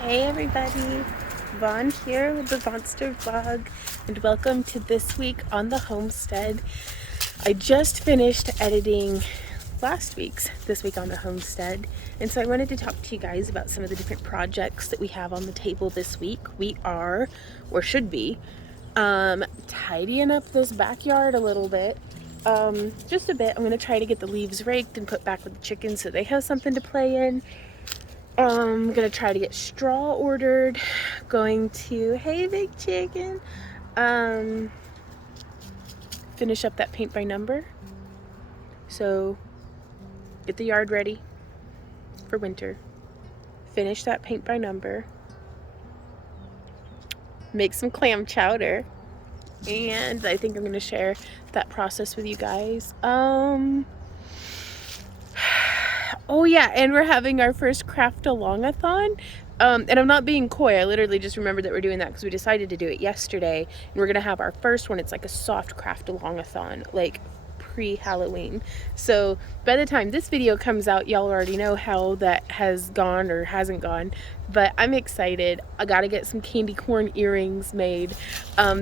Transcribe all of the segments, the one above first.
Hey everybody, Vaughn here with the Monster Vlog, and welcome to this week on the Homestead. I just finished editing last week's This Week on the Homestead, and so I wanted to talk to you guys about some of the different projects that we have on the table this week. We are, or should be, tidying up this backyard a little bit. Just a bit. I'm going to try to get the leaves raked and put back with the chickens so they have something to play in. I'm gonna try to get straw ordered. Going to, hey big chicken, finish up that paint by number. So get the yard ready for winter. Finish that paint by number. Make some clam chowder. And I think I'm gonna share that process with you guys. Oh yeah, and we're having our first craft along-a-thon. And I'm not being coy, I literally just remembered that we're doing that because we decided to do it yesterday. And we're gonna have our first one. It's like a soft craft along-a-thon, like pre-Halloween. So by the time this video comes out, y'all already know how that has gone or hasn't gone. But I'm excited. I gotta get some candy corn earrings made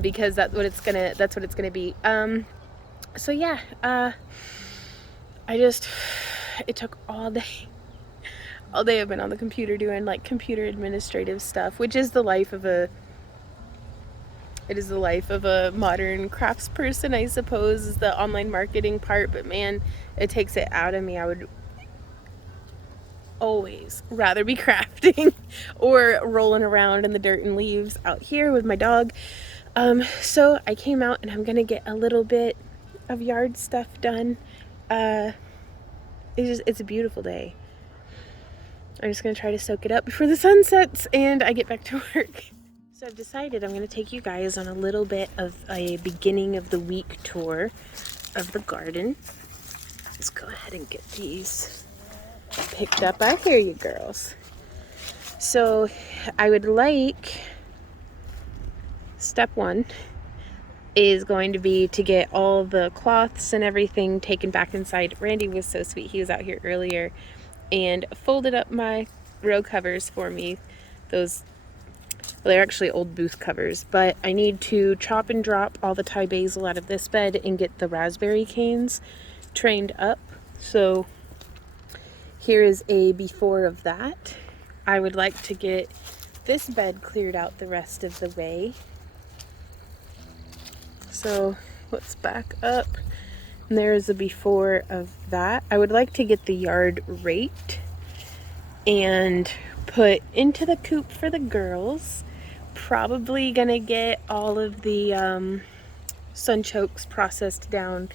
because that's what it's gonna be. So yeah, it took all day. All day I've been on the computer doing like computer administrative stuff, which is the life of a modern crafts person, I suppose, is the online marketing part, but man, it takes it out of me. I would always rather be crafting or rolling around in the dirt and leaves out here with my dog. So I came out and I'm gonna get a little bit of yard stuff done. It's a beautiful day. I'm just gonna try to soak it up before the sun sets and I get back to work. So I've decided I'm gonna take you guys on a little bit of a beginning of the week tour of the garden. Let's go ahead and get these picked up. I hear you girls. So I would like, step one is going to be to get all the cloths and everything taken back inside. Randy was so sweet. He was out here earlier and folded up my row covers for me. Those, well, they're actually old booth covers, but I need to chop and drop all the Thai basil out of this bed and get the raspberry canes trained up. So here is a before of that. I would like to get this bed cleared out the rest of the way. So let's back up. And there is a before of that. I would like to get the yard raked and put into the coop for the girls. Probably gonna get all of the sunchokes processed down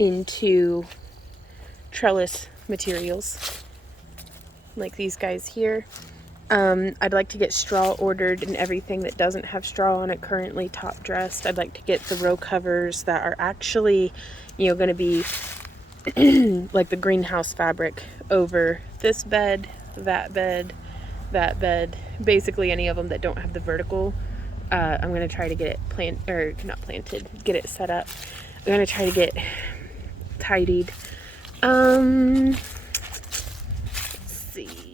into trellis materials, like these guys here. I'd like to get straw ordered and everything that doesn't have straw on it currently top dressed. I'd like to get the row covers that are actually, going to be like the greenhouse fabric over this bed, that bed, that bed, basically any of them that don't have the vertical. I'm going to try to get it get it set up. I'm going to try to get tidied. Let's see.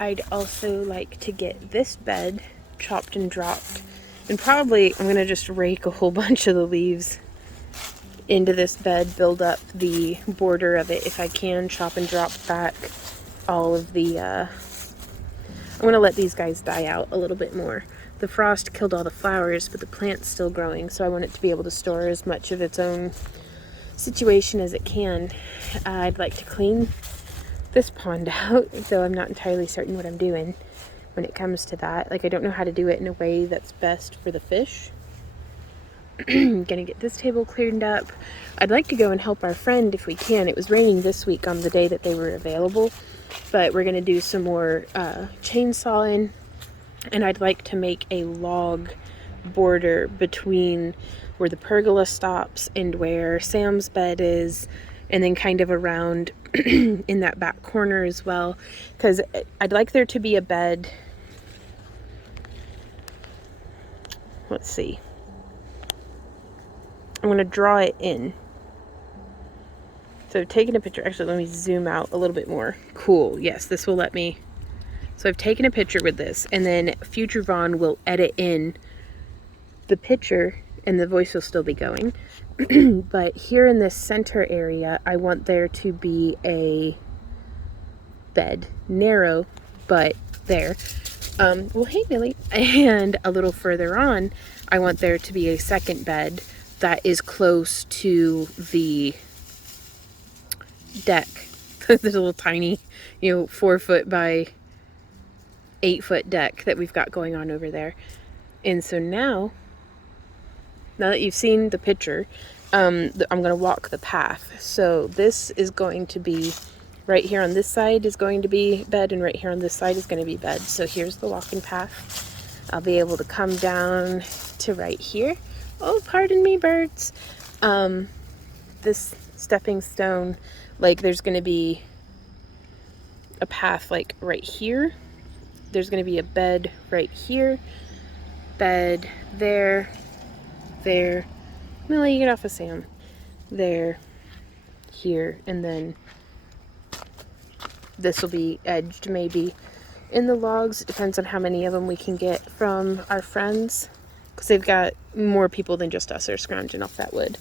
I'd also like to get this bed chopped and dropped, and probably I'm gonna just rake a whole bunch of the leaves into this bed, build up the border of it if I can, chop and drop back all of the, I'm gonna let these guys die out a little bit more. The frost killed all the flowers, but the plant's still growing, so I want it to be able to store as much of its own situation as it can. I'd like to clean this pond out, though I'm not entirely certain what I'm doing when it comes to that. Like, I don't know how to do it in a way that's best for the fish. Gonna get this table cleaned up. I'd like to go and help our friend if we can. It was raining this week on the day that they were available, but we're gonna do some more chainsawing, and I'd like to make a log border between where the pergola stops and where Sam's bed is, and then kind of around in that back corner as well, because I'd like there to be a bed. Let's see. I'm going to draw it in. So taking a picture, actually let me zoom out a little bit more. Cool, yes, this will let me So I've taken a picture with this, and then future Vaughn will edit in the picture and the voice will still be going. But here in this center area, I want there to be a bed, narrow, but there. Well, hey, Billy. And a little further on, I want there to be a second bed that is close to the deck. This little tiny, 4-foot by 8-foot deck that we've got going on over there. And so now that you've seen the picture, I'm going to walk the path. So this is going to be, right here on this side is going to be bed, and right here on this side is going to be bed. So here's the walking path. I'll be able to come down to right here. Oh, pardon me, birds. This stepping stone, like there's going to be a path like right here. There's going to be a bed right here. Bed there. There. Millie, get off of Sam. There. Here. And then this will be edged maybe in the logs. It depends on how many of them we can get from our friends, because they've got more people than just us are scrounging off that wood.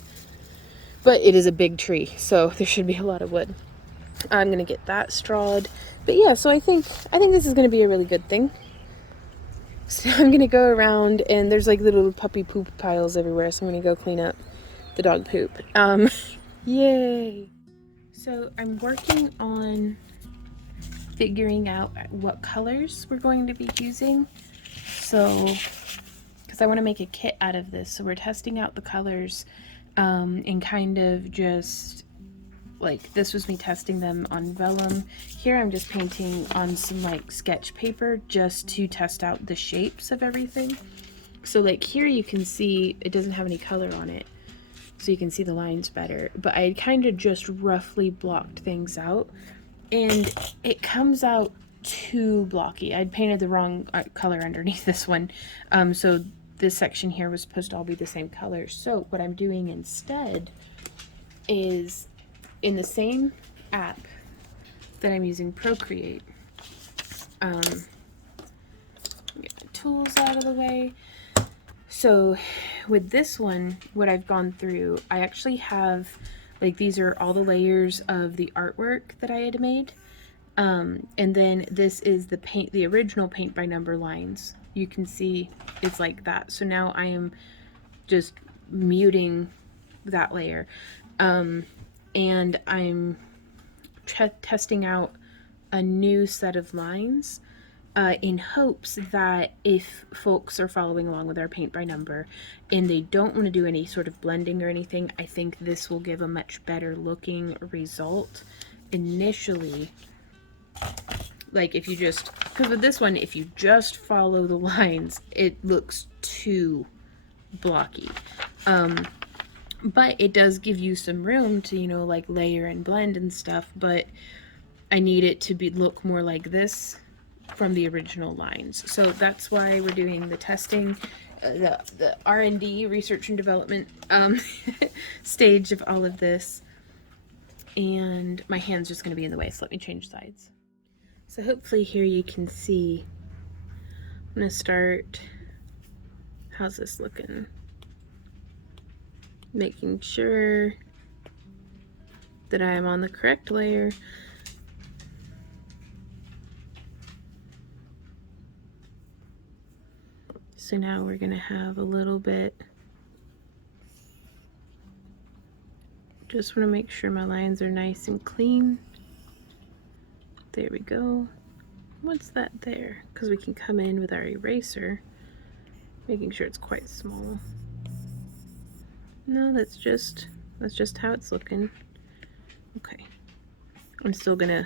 But it is a big tree, so there should be a lot of wood. I'm gonna get that strawed. But yeah, so I think this is gonna be a really good thing. So I'm gonna go around, and there's like little puppy poop piles everywhere, so I'm gonna go clean up the dog poop. Yay! So I'm working on figuring out what colors we're going to be using. So, because I want to make a kit out of this, so we're testing out the colors, and kind of just like, this was me testing them on vellum. Here I'm just painting on some like sketch paper just to test out the shapes of everything. So like here you can see it doesn't have any color on it, so you can see the lines better, but I kind of just roughly blocked things out, and it comes out too blocky. I'd painted the wrong color underneath this one, so this section here was supposed to all be the same color. So what I'm doing instead is, in the same app that I'm using, Procreate, get my tools out of the way. So with this one, what I've gone through, I actually have, like, these are all the layers of the artwork that I had made. And then this is the original paint by number lines. You can see it's like that. So now I am just muting that layer. And I'm testing out a new set of lines in hopes that if folks are following along with our paint by number and they don't want to do any sort of blending or anything, I think this will give a much better looking result initially. Like if you just, because with this one, if you just follow the lines, it looks too blocky. But it does give you some room to, like layer and blend and stuff, but I need it to look more like this from the original lines. So that's why we're doing the testing, the R&D, research and development stage of all of this. And my hand's just going to be in the way, so let me change sides. So hopefully here you can see, I'm going to start, how's this looking? Making sure that I am on the correct layer. So now we're going to have a little bit, just want to make sure my lines are nice and clean. There we go. What's that there? Because we can come in with our eraser, making sure it's quite small. No, that's just how it's looking. Okay. I'm still gonna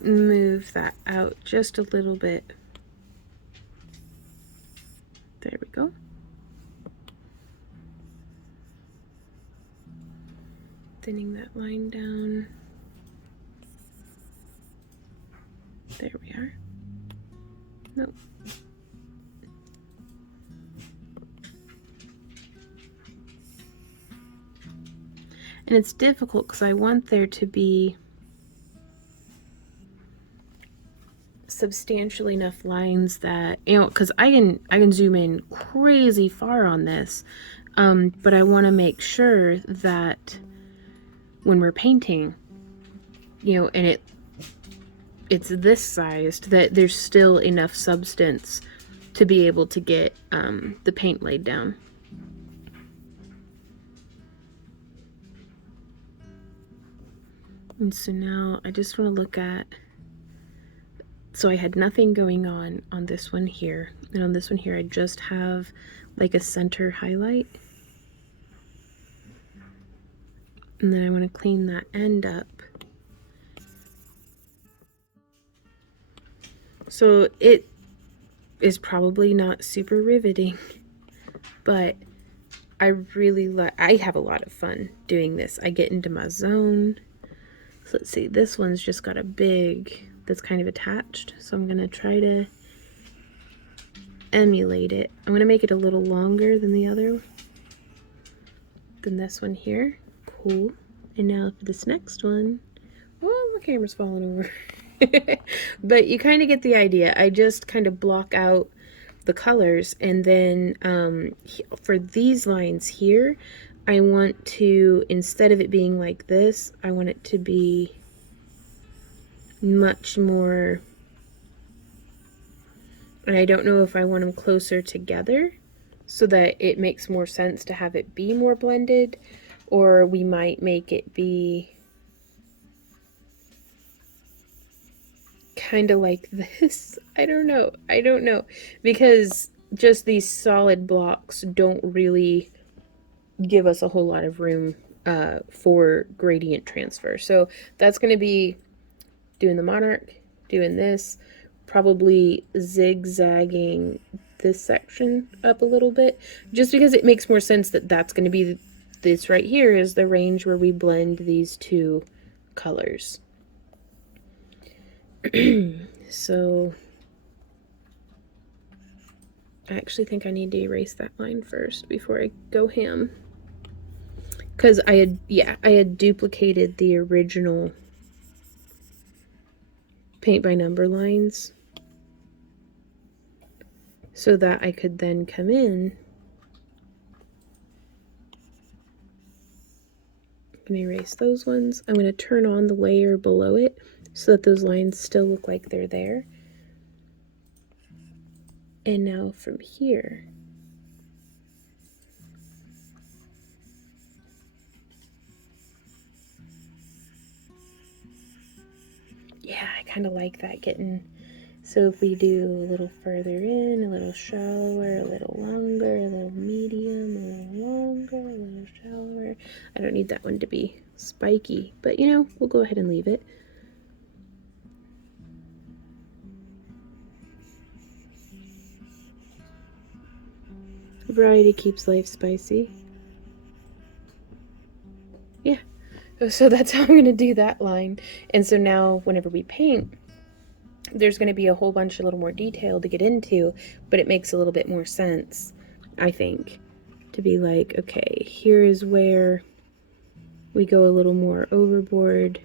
move that out just a little bit. There we go. Thinning that line down. There we are. Nope. And it's difficult because I want there to be substantially enough lines that, you know, because I can zoom in crazy far on this, but I want to make sure that when we're painting, you know, and it's this sized, that there's still enough substance to be able to get the paint laid down. And so now I just want to look at, so I had nothing going on this one here, and on this one here I just have like a center highlight, and then I want to clean that end up. So it is probably not super riveting, but I really I have a lot of fun doing this. I get into my zone. So let's see, this one's just got a big, that's kind of attached. So I'm gonna try to emulate it. I'm gonna make it a little longer than the other, than this one here. Cool. And now for this next one, oh, my camera's falling over. But you kind of get the idea. I just kind of block out the colors, and then for these lines here, I want to, instead of it being like this, I want it to be much more, and I don't know if I want them closer together so that it makes more sense to have it be more blended, or we might make it be kind of like this. I don't know, because just these solid blocks don't really give us a whole lot of room for gradient transfer. So that's going to be doing the monarch, doing this, probably zigzagging this section up a little bit, just because it makes more sense that that's going to be, this right here is the range where we blend these two colors. So I actually think I need to erase that line first before I go ham, because I had duplicated the original paint by number lines so that I could then come in and erase those ones. I'm going to turn on the layer below it so that those lines still look like they're there. And now from here, yeah, I kind of like that getting, so if we do a little further in, a little shallower, a little longer, a little medium, a little longer, a little shallower. I don't need that one to be spiky, but you know, we'll go ahead and leave it. Variety keeps life spicy. Yeah, so that's how I'm going to do that line. And so now whenever we paint, there's going to be a whole bunch of little more detail to get into, but it makes a little bit more sense, I think, to be like, okay, here is where we go a little more overboard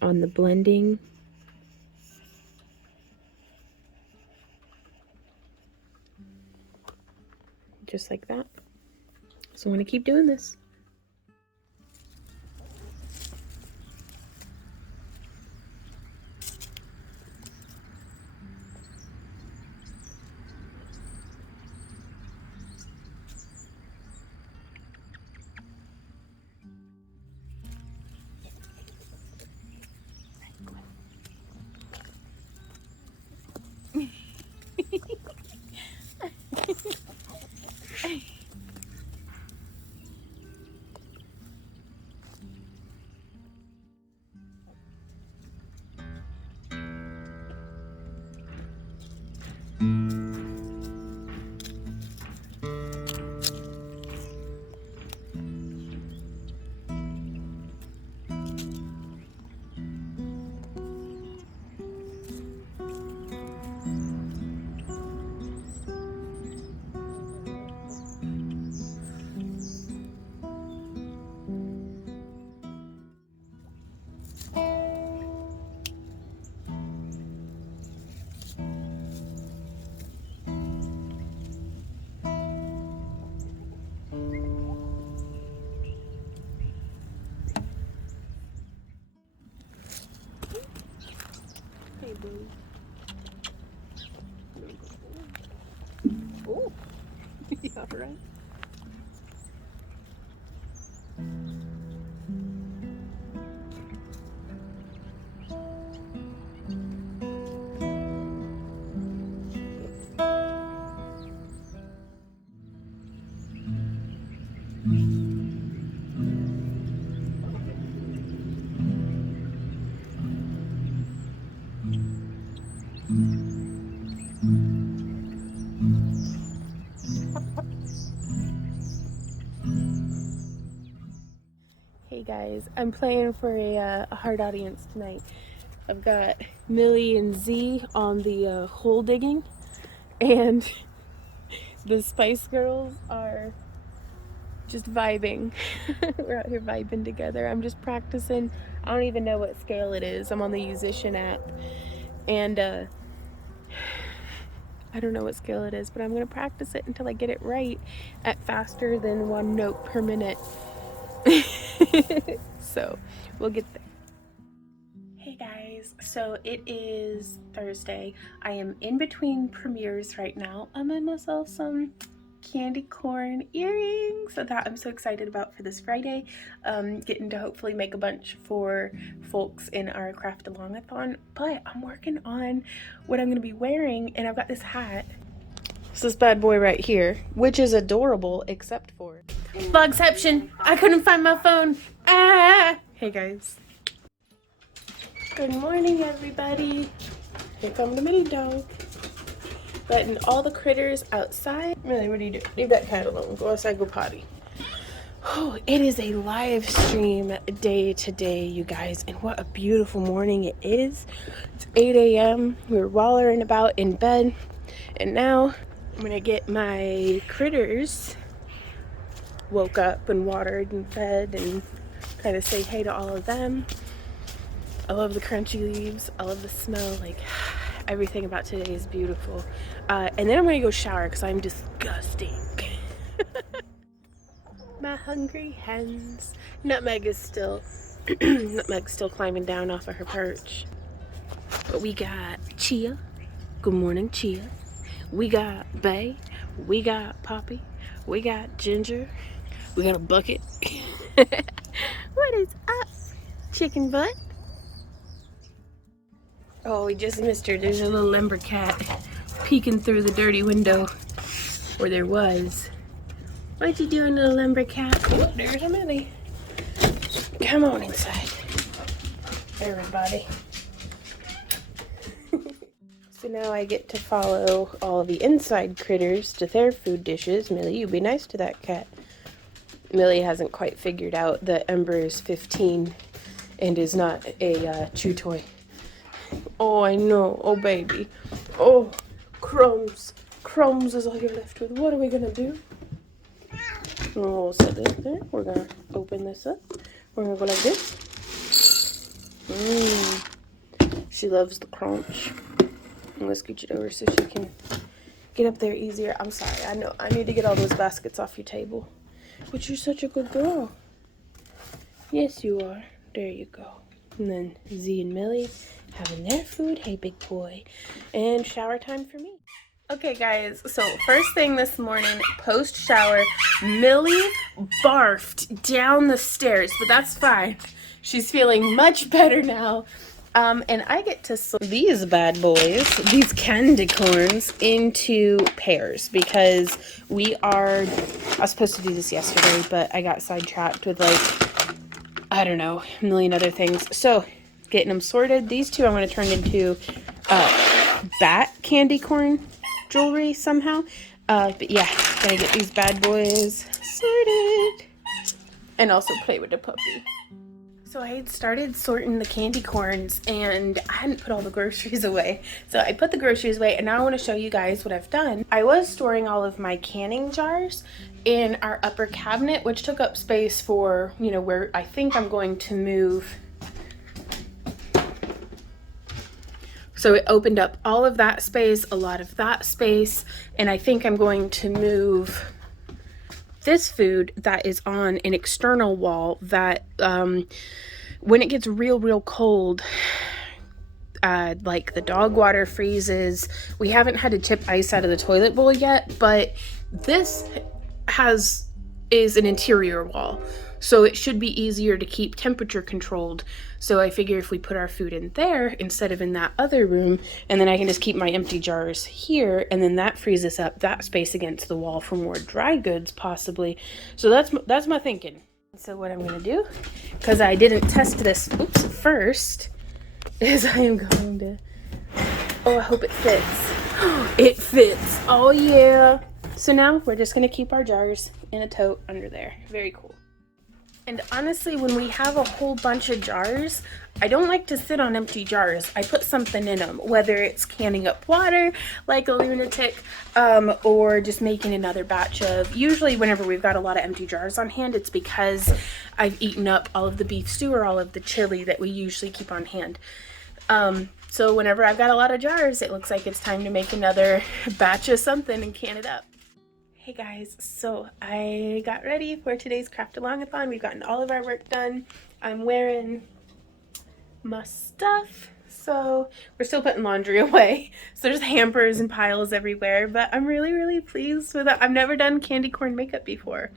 on the blending. Just like that. So I'm going to keep doing this. Oh, yeah, right. Hey guys, I'm playing for a hard audience tonight. I've got Millie and Z on the hole digging, and the Spice Girls are just vibing. We're out here vibing together. I'm just practicing. I don't even know what scale it is. I'm on the musician app, and I don't know what scale it is, but I'm gonna practice it until I get it right at faster than 1 note per minute. So we'll get there. Hey guys, so it is Thursday. I am in between premieres right now. I made myself some candy corn earrings that I'm so excited about for this Friday. Getting to hopefully make a bunch for folks in our craft alongathon, but I'm working on what I'm going to be wearing, and I've got this hat. It's this bad boy right here, which is adorable except for bugception. I couldn't find my phone. Ah! Hey guys. Good morning, everybody. Here come the mini dog. Letting all the critters outside. Really, what do you do? Leave that cat alone. Go outside, go potty. Oh, it is a live stream day today, you guys, and what a beautiful morning it is. It's 8 a.m. We're wallering about in bed, and now I'm gonna get my critters woke up and watered and fed and kind of say hey to all of them. I love the crunchy leaves. I love the smell. Like, everything about today is beautiful. And then I'm gonna go shower because I'm disgusting. My hungry hens. Nutmeg is still Nutmeg's still climbing down off of her perch. But we got Chia. Good morning, Chia. We got Bay. We got Poppy. We got Ginger. We got a bucket. What is up, chicken butt? Oh, we just missed her. There's a little lumber cat peeking through the dirty window. Or there was. What you doing, little lumber cat? Oh, there's a Millie. Come on inside, everybody. So now I get to follow all the inside critters to their food dishes. Millie, you be nice to that cat. Millie hasn't quite figured out that Ember is 15 and is not a chew toy. Oh, I know. Oh, baby. Oh, crumbs. Crumbs is all you're left with. What are we gonna do? Oh, we'll set this there. We're gonna open this up. We're gonna go like this. She loves the crunch. I'm gonna scooch it over so she can get up there easier. I'm sorry. I know I need to get all those baskets off your table. But you're such a good girl. Yes, you are. There you go. And then Z and Millie having their food. Hey, big boy. And shower time for me. Okay, guys. So first thing this morning, post shower, Millie barfed down the stairs, but that's fine. She's feeling much better now. And I get to sort these bad boys, these candy corns, into pairs because I was supposed to do this yesterday, but I got sidetracked with, like, I don't know, a million other things. So getting them sorted. These two I'm going to turn into bat candy corn jewelry somehow. But yeah, gonna get these bad boys sorted and also play with the puppy. So I had started sorting the candy corns and I hadn't put all the groceries away. So I put the groceries away and now I want to show you guys what I've done. I was storing all of my canning jars in our upper cabinet, which took up space for, you know, where I think I'm going to move. So it opened up all of that space, a lot of that space, and I think I'm going to move this food that is on an external wall that when it gets real cold, like the dog water freezes. We haven't had to tip ice out of the toilet bowl yet, but this is an interior wall, so it should be easier to keep temperature controlled. So I figure if we put our food in there instead of in that other room, and then I can just keep my empty jars here, and then that freezes up that space against the wall for more dry goods possibly. So that's my thinking. So what I'm gonna do, because I didn't test this first, is I am going to, oh, I hope it fits. It fits. Oh yeah. So now we're just gonna keep our jars in a tote under there. Very cool. And honestly, when we have a whole bunch of jars, I don't like to sit on empty jars. I put something in them, whether it's canning up water like a lunatic, or just making another batch of, usually whenever we've got a lot of empty jars on hand, it's because I've eaten up all of the beef stew or all of the chili that we usually keep on hand. So whenever I've got a lot of jars, it looks like it's time to make another batch of something and can it up. Hey guys, so I got ready for today's craft along-a-thon. We've gotten all of our work done. I'm wearing my stuff, so we're still putting laundry away. So there's hampers and piles everywhere, but I'm really pleased with it. I've never done candy corn makeup before.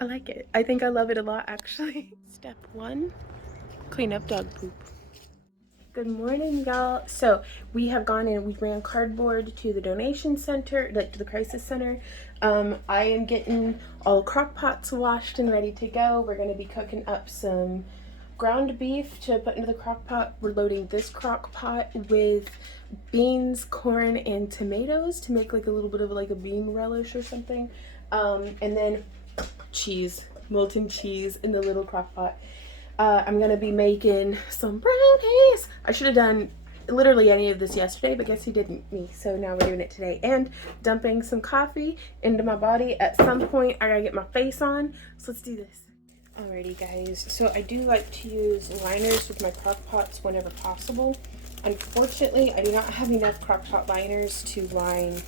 I like it. I think I love it a lot, actually. Step 1, clean up dog poop. Good morning, y'all. So we have gone and we ran cardboard to the donation center, like to the crisis center. I am getting all crock pots washed and ready to go. We're going to be cooking up some ground beef to put into the crock pot. We're loading this crock pot with beans, corn, and tomatoes to make like a little bit of like a bean relish or something. And then cheese, molten cheese in the little crock pot. I'm gonna be making some brownies. I should have done literally any of this yesterday, but guess who didn't? Me. So now we're doing it today. And dumping some coffee into my body. At some point, I gotta get my face on. So let's do this. Alrighty, guys. So I do like to use liners with my crock pots whenever possible. Unfortunately, I do not have enough crock pot liners to line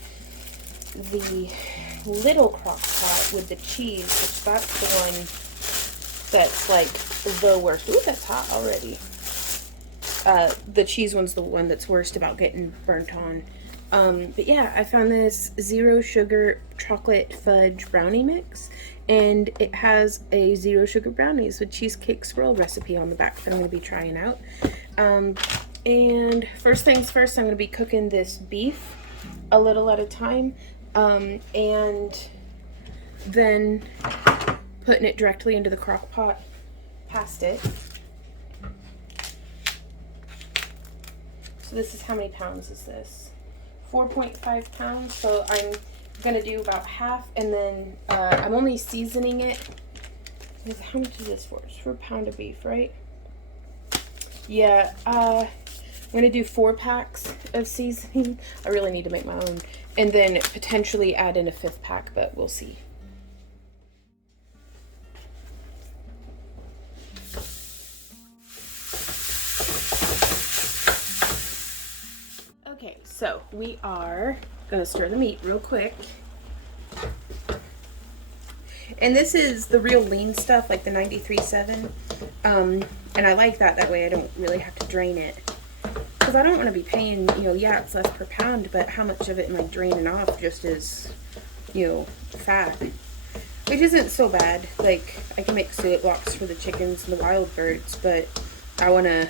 the little crock pot with the cheese, which that's the one that's like the worst. Ooh, that's hot already. The cheese one's the one that's worst about getting burnt on. But yeah, I found this 0 sugar chocolate fudge brownie mix, and it has a 0 sugar brownies with cheesecake swirl recipe on the back that I'm going to be trying out. And first things first, I'm going to be cooking this beef a little at a time, and then putting it directly into the crock pot past it. So this is, how many pounds is this? 4.5 pounds. So I'm gonna do about half, and then I'm only seasoning it. How much is this for? It's for a pound of beef, right? Yeah, I'm gonna do 4 packs of seasoning. I really need to make my own, and then potentially add in a 5th pack, but we'll see. Okay, so we are gonna stir the meat real quick. And this is the real lean stuff, like the 93.7. And I like that way I don't really have to drain it. Because I don't want to be paying, yeah, it's less per pound, but how much of it am I draining off just as, fat? Which isn't so bad. Like, I can make suet blocks for the chickens and the wild birds, but I want to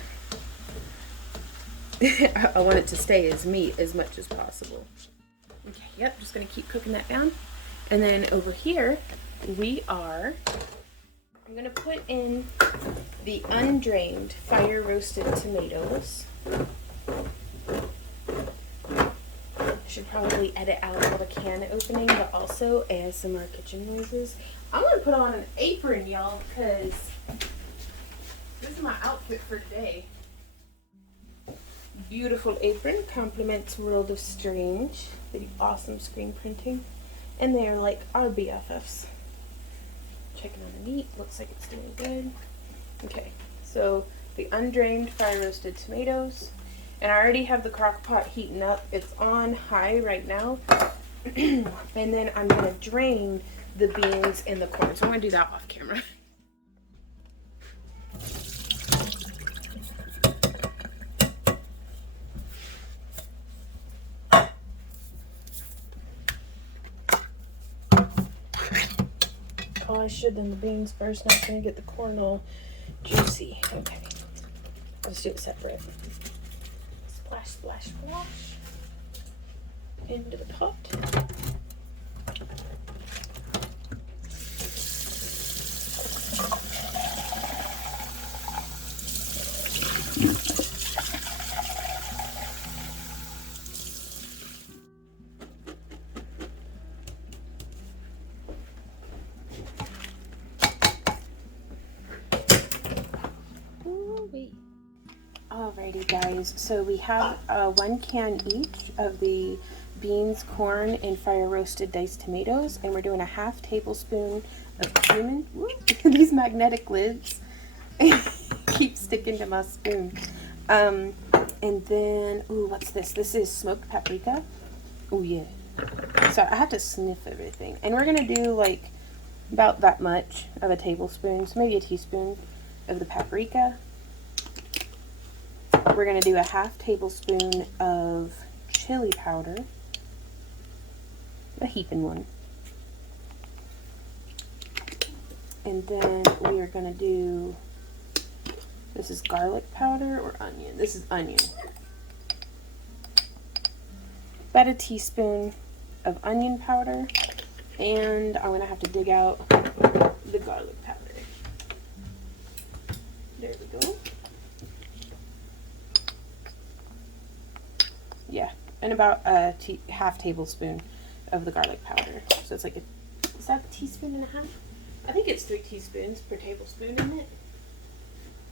I want it to stay as meat as much as possible. Okay, yep, just going to keep cooking that down. And then over here, I'm going to put in the undrained fire roasted tomatoes. I should probably edit out all the can opening, but also ASMR kitchen noises. I'm going to put on an apron, y'all, because this is my outfit for today. Beautiful apron, compliments World of Strange, the awesome screen printing, and they are like our BFFs. Checking on the meat, looks like it's doing good. Okay, so the undrained fire roasted tomatoes, and I already have the crock pot heating up. It's on high right now, and then I'm gonna drain the beans and the corn. So I'm gonna do that off camera. Oh, I should done the beans first. Now it's gonna get the corn all juicy. Okay. Let's do it separate. Splash, splash, splash. Into the pot. Alrighty guys, so we have 1 can each of the beans, corn, and fire roasted diced tomatoes, and we're doing a 1/2 tablespoon of cumin. These magnetic lids keep sticking to my spoon. And then, ooh, what's this? This is smoked paprika. Oh yeah. So I have to sniff everything, and we're gonna do like about that much of a tablespoon, so maybe a teaspoon of the paprika. We're going to do a 1/2 tablespoon of chili powder, a heaping one. And then we are going to do, this is garlic powder or onion? This is onion. About a teaspoon of onion powder, and I'm going to have to dig out the garlic powder. There we go. Yeah, and about a 1/2 tablespoon of the garlic powder. So it's like is that a teaspoon and a half? I think it's 3 teaspoons per tablespoon, isn't it?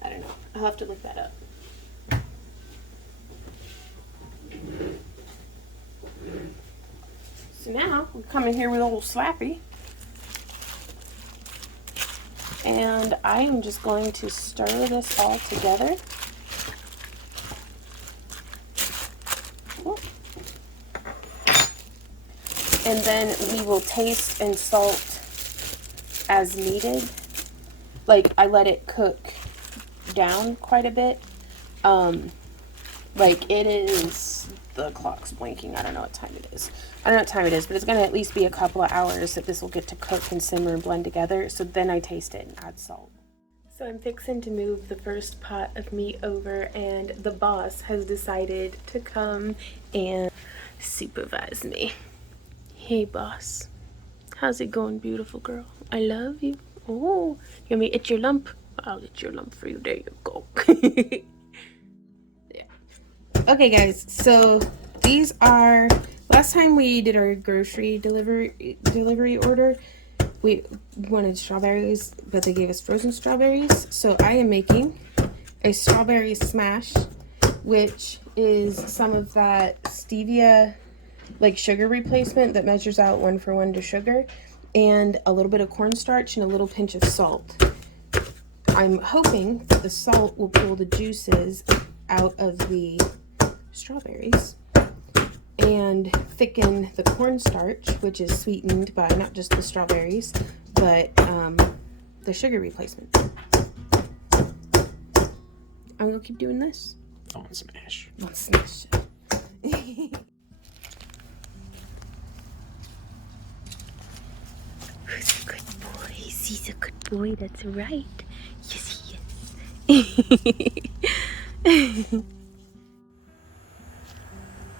I don't know. I'll have to look that up. So now we come in here with old Slappy. And I am just going to stir this all together. And then we will taste and salt as needed. Like, I let it cook down quite a bit. Like, it is, the clock's blinking. I don't know what time it is. I don't know what time it is, but it's going to at least be a couple of hours that this will get to cook and simmer and blend together. So then I taste it and add salt. So I'm fixing to move the first pot of meat over, and the boss has decided to come and supervise me. Hey boss, how's it going, beautiful girl? I love you. Oh, you want me to eat your lump? I'll eat your lump for you. There you go. Yeah. Okay guys, so these are, last time we did our grocery delivery order, we wanted strawberries, but they gave us frozen strawberries. So I am making a strawberry smash, which is some of that stevia like sugar replacement that measures out 1-for-1 to sugar, and a little bit of cornstarch and a little pinch of salt. I'm hoping that the salt will pull the juices out of the strawberries and thicken the cornstarch, which is sweetened by not just the strawberries, but the sugar replacement. I'm gonna keep doing this. On smash. On smash. Who's a good boy? He's a good boy, that's right. Yes, he is.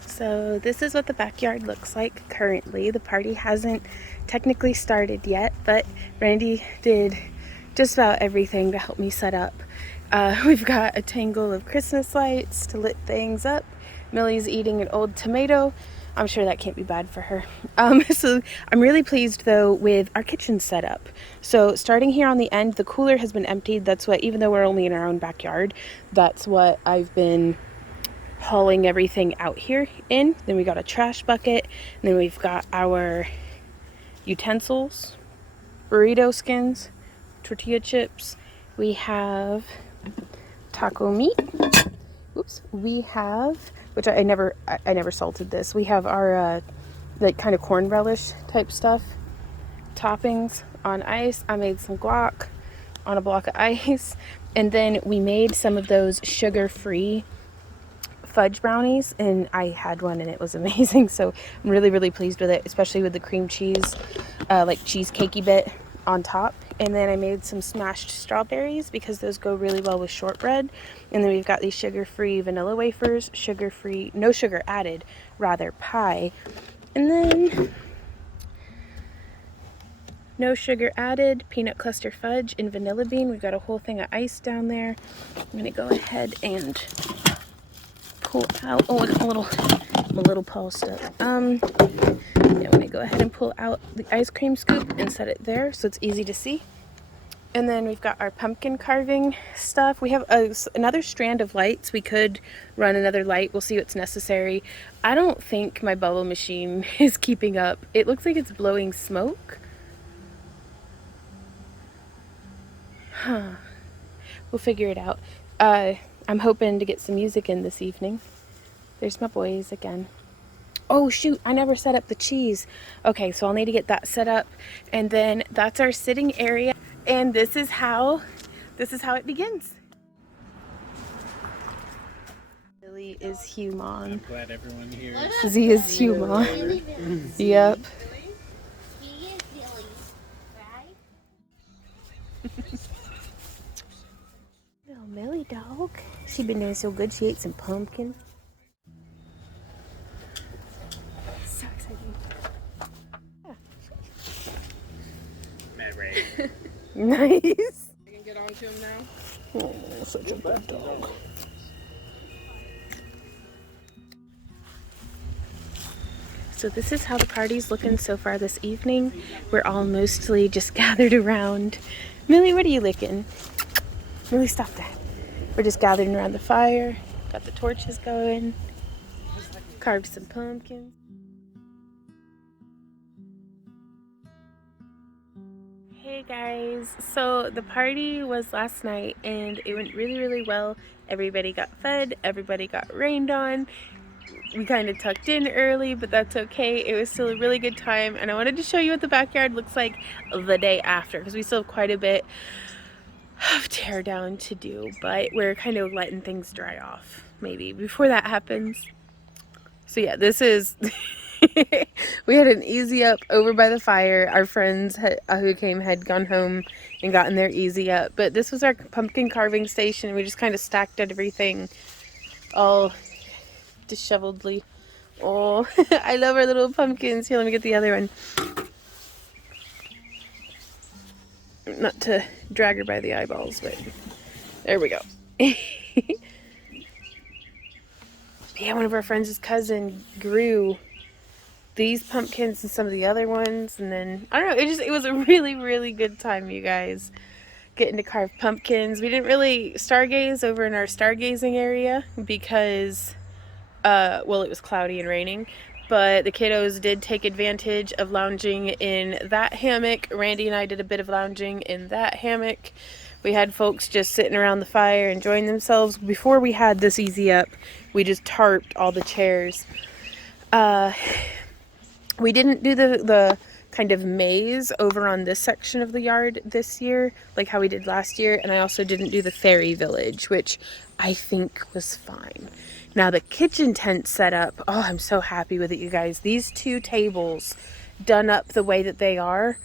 So this is what the backyard looks like currently. The party hasn't technically started yet, but Randy did just about everything to help me set up. We've got a tangle of Christmas lights to lit things up. Millie's eating an old tomato. I'm sure that can't be bad for her. So I'm really pleased though with our kitchen setup. So starting here on the end, the cooler has been emptied. That's what, even though we're only in our own backyard, that's what I've been hauling everything out here in. Then we got a trash bucket, and then we've got our utensils, burrito skins, tortilla chips. We have taco meat. Oops. We have, which I never salted this. We have our like kind of corn relish type stuff, toppings on ice. I made some guac on a block of ice, and then we made some of those sugar-free fudge brownies, and I had one and it was amazing. So I'm really pleased with it, especially with the cream cheese, like cheesecakey bit. on top. And then I made some smashed strawberries because those go really well with shortbread. And then we've got these sugar-free vanilla wafers, sugar-free, no sugar added, rather, pie. And then no sugar added, peanut cluster fudge and vanilla bean. We've got a whole thing of ice down there. I'm gonna go ahead and pull out, oh, I got a little pulsed up. Yeah, I'm gonna go ahead and pull out the ice cream scoop and set it there so it's easy to see. And then we've got our pumpkin carving stuff. We have another strand of lights. We could run another light. We'll see what's necessary. I don't think my bubble machine is keeping up. It looks like it's blowing smoke. Huh. We'll figure it out. I'm hoping to get some music in this evening. There's my boys again. Oh shoot, I never set up the cheese. Okay, so I'll need to get that set up. And then that's our sitting area. And this is how it begins. Billy is human. I'm glad everyone here is. He is human. Yep. He is Billy, right? Little Millie dog. She been doing so good. She ate some pumpkin. So exciting. Ray. Nice. I can get on to him now. Oh, such a good dog. So this is how the party's looking so far this evening. We're all mostly just gathered around. Millie, what are you licking? Millie, stop that. We're just gathering around the fire. Got the torches going. Carved some pumpkins. Hey guys, so the party was last night and it went really well. Everybody got fed, everybody got rained on. We kind of tucked in early, but that's okay. It was still a really good time, and I wanted to show you what the backyard looks like the day after because we still have quite a bit of tear down to do, but we're kind of letting things dry off maybe before that happens. So yeah, this is we had an easy up over by the fire. Our friends who came had gone home and gotten their easy up, but this was our pumpkin carving station. We just kind of stacked everything all disheveledly. Oh, I love our little pumpkins. Here, let me get the other one. Not to drag her by the eyeballs, but there we go. Yeah, one of our friends' cousin grew these pumpkins and some of the other ones, and then I don't know, it was a really good time, you guys, getting to carve pumpkins. We didn't really stargaze over in our stargazing area because well, it was cloudy and raining, but the kiddos did take advantage of lounging in that hammock. Randy and I did a bit of lounging in that hammock. We had folks just sitting around the fire enjoying themselves. Before we had this easy up, we just tarped all the chairs. We didn't do the kind of maze over on this section of the yard this year, like how we did last year, and I also didn't do the fairy village, which I think was fine. Now the kitchen tent setup, oh, I'm so happy with it, you guys. These two tables done up the way that they are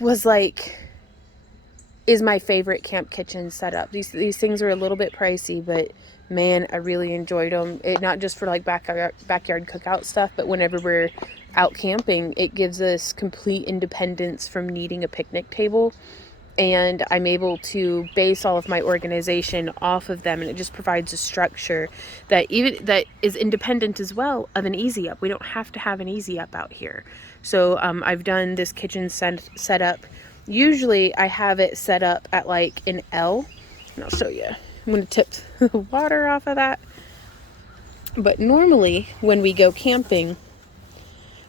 is my favorite camp kitchen setup. These things are a little bit pricey, but man, I really enjoyed them. Not just for like backyard cookout stuff, but whenever we're out camping, it gives us complete independence from needing a picnic table. And I'm able to base all of my organization off of them, and it just provides a structure that is independent as well of an easy up. We don't have to have an easy up out here. So I've done this kitchen setup. Usually I have it set up at like an L, and I'll show you. I'm going to tip the water off of that. But normally when we go camping,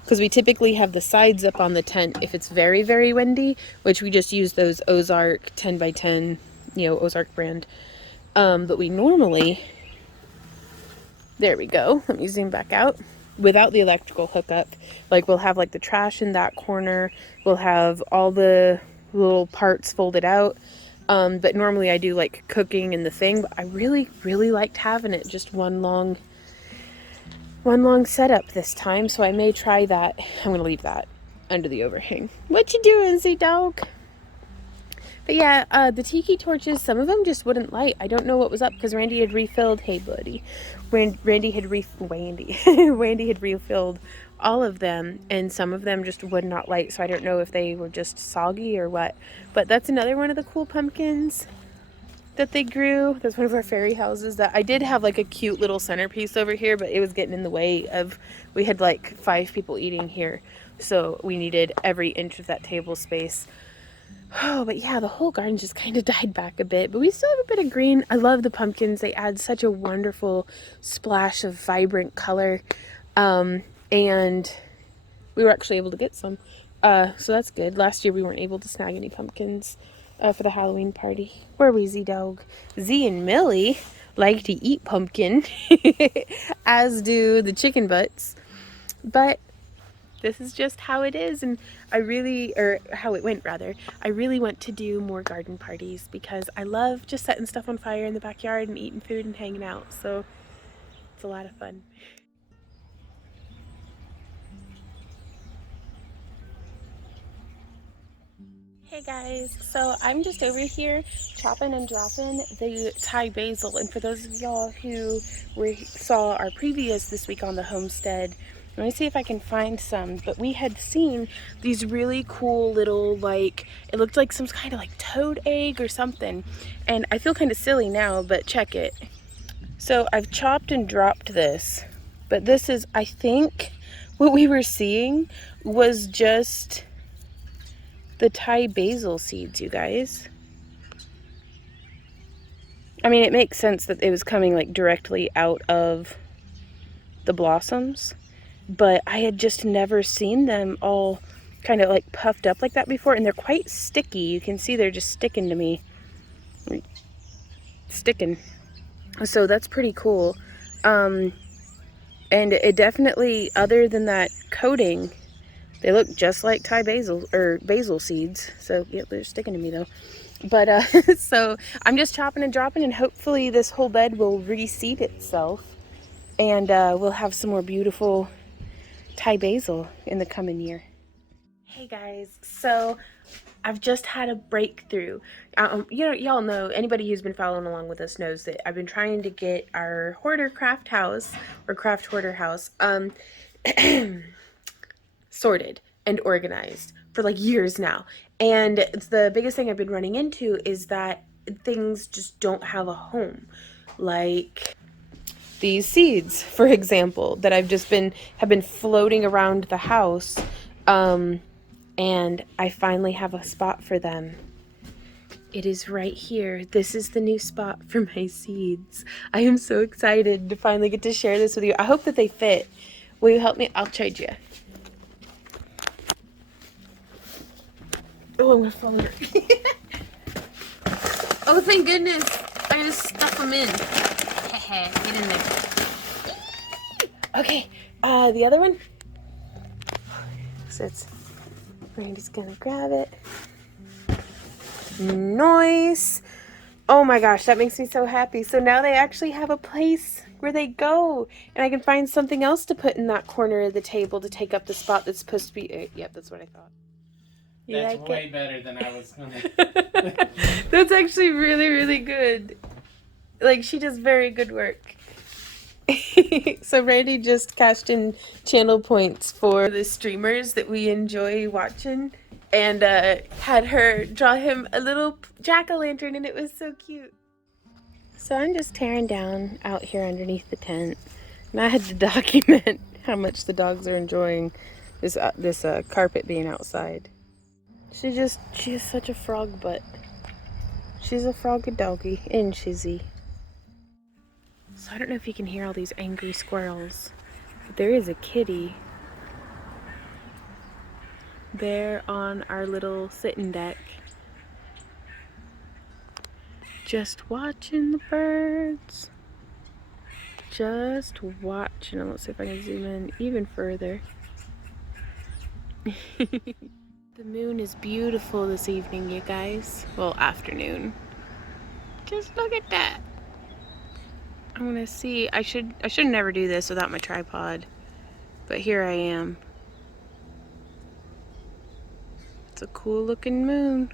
because we typically have the sides up on the tent if it's very windy, which we just use those Ozark 10x10, Ozark brand. But we normally, there we go, let me zoom back out, without the electrical hookup, like we'll have like the trash in that corner, we'll have all the little parts folded out. But normally I do like cooking and the thing, but I really liked having it just one long setup this time, so I may try that. I'm gonna leave that. under the overhang. What you doing, Z dog? But yeah, the tiki torches, some of them just wouldn't light. I don't know what was up because Randy had refilled. Hey, buddy. Randy had Randy had refilled all of them, and some of them just would not light. So I don't know if they were just soggy or what. But that's another one of the cool pumpkins that they grew. That's one of our fairy houses that I did have like a cute little centerpiece over here, but it was getting in the way of, we had like 5 people eating here. So we needed every inch of that table space. Oh, but yeah, the whole garden just kind of died back a bit, but we still have a bit of green. I love the pumpkins. They add such a wonderful splash of vibrant color. And we were actually able to get some. So that's good. Last year we weren't able to snag any pumpkins for the Halloween party. Where are we, Z Dog? Z and Millie like to eat pumpkin, as do the chicken butts. But this is just how it is, and or how it went rather. I really want to do more garden parties because I love just setting stuff on fire in the backyard and eating food and hanging out. So it's a lot of fun. Hey guys, so I'm just over here chopping and dropping the Thai basil, and for those of y'all who saw our previous this week on the homestead, let me see if I can find some, but we had seen these really cool little, like, it looked like some kind of like toad egg or something, and I feel kind of silly now, but check it. So I've chopped and dropped this, but this is, I think, what we were seeing was just the Thai basil seeds, you guys. I mean, it makes sense that it was coming like directly out of the blossoms, but I had just never seen them all kind of like puffed up like that before, and they're quite sticky. You can see they're just sticking to me. Sticking. So that's pretty cool. And it definitely, other than that coating, they look just like Thai basil or basil seeds. So yeah, they're sticking to me though. But so I'm just chopping and dropping, and hopefully this whole bed will reseed itself, and we'll have some more beautiful Thai basil in the coming year. Hey guys, so I've just had a breakthrough. Y'all know, anybody who's been following along with us knows that I've been trying to get our hoarder craft house, or craft hoarder house, sorted and organized for like years now. And the biggest thing I've been running into is that things just don't have a home. Like these seeds, for example, that I've just have been floating around the house. And I finally have a spot for them. It is right here. This is the new spot for my seeds. I am so excited to finally get to share this with you. I hope that they fit. Will you help me? I'll trade you. Oh, I'm gonna fall over. Oh, thank goodness. I just stuff them in. Get in there. Okay, the other one. So Randy's gonna grab it. Nice. Oh my gosh, that makes me so happy. So now they actually have a place where they go, and I can find something else to put in that corner of the table to take up the spot that's supposed to be. Yep, that's what I thought. That's way better than I was gonna. That's actually really, really good. Like, she does very good work. So Randy just cashed in channel points for the streamers that we enjoy watching, and had her draw him a little jack-o'-lantern, and it was so cute. So I'm just tearing down out here underneath the tent, and I had to document how much the dogs are enjoying this carpet being outside. She is such a frog butt. She's a froggy doggy, and shizzy. So I don't know if you can hear all these angry squirrels, but there is a kitty there on our little sitting deck, just watching the birds. Just watching. Let's see if I can zoom in even further. The moon is beautiful this evening, you guys. Well, afternoon. Just look at that. I want to see. I should never do this without my tripod, but here I am. It's a cool looking moon.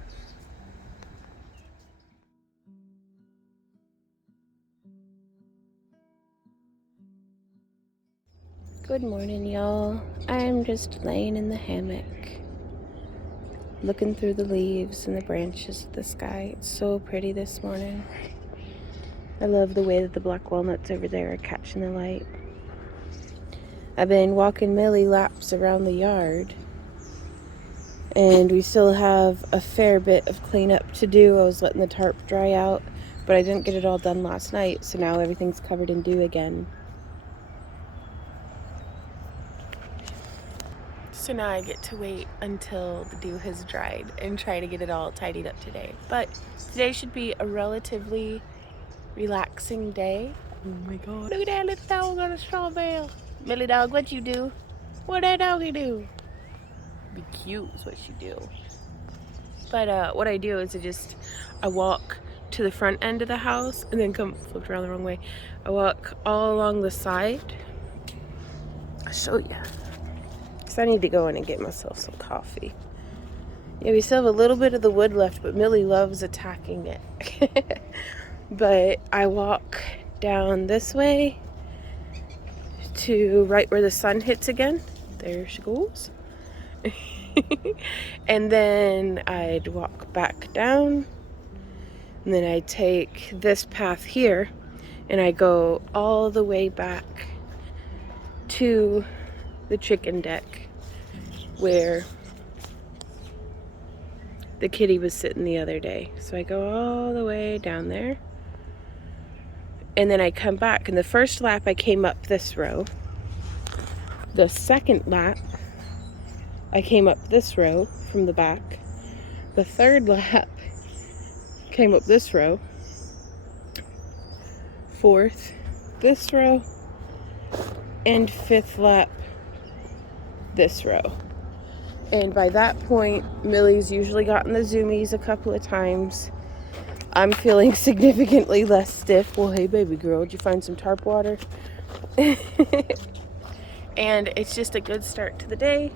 Good morning, y'all. I'm just laying in the hammock, looking through the leaves and the branches of the sky. It's so pretty this morning. I love the way that the black walnuts over there are catching the light. I've been walking Millie laps around the yard, and we still have a fair bit of cleanup to do. I was letting the tarp dry out, but I didn't get it all done last night, so now everything's covered in dew again. So now I get to wait until the dew has dried and try to get it all tidied up today. But today should be a relatively relaxing day. Oh my god. Look at that little dog on a straw bale. Millie dog, what you do? What that doggy do? Be cute is what you do. But what I do is I walk to the front end of the house and then flipped around the wrong way. I walk all along the side. I'll show you. Because I need to go in and get myself some coffee. Yeah, we still have a little bit of the wood left, but Millie loves attacking it. But I walk down this way to right where the sun hits again. There she goes. And then I'd walk back down, and then I take this path here and I go all the way back to the chicken deck where the kitty was sitting the other day. So I go all the way down there, and then I come back, and the first lap I came up this row. The second lap I came up this row from the back. The third lap came up this row. Fourth, this row. And fifth lap, this row. And by that point, Millie's usually gotten the zoomies a couple of times. I'm feeling significantly less stiff. Well, hey, baby girl, did you find some tarp water? And it's just a good start to the day.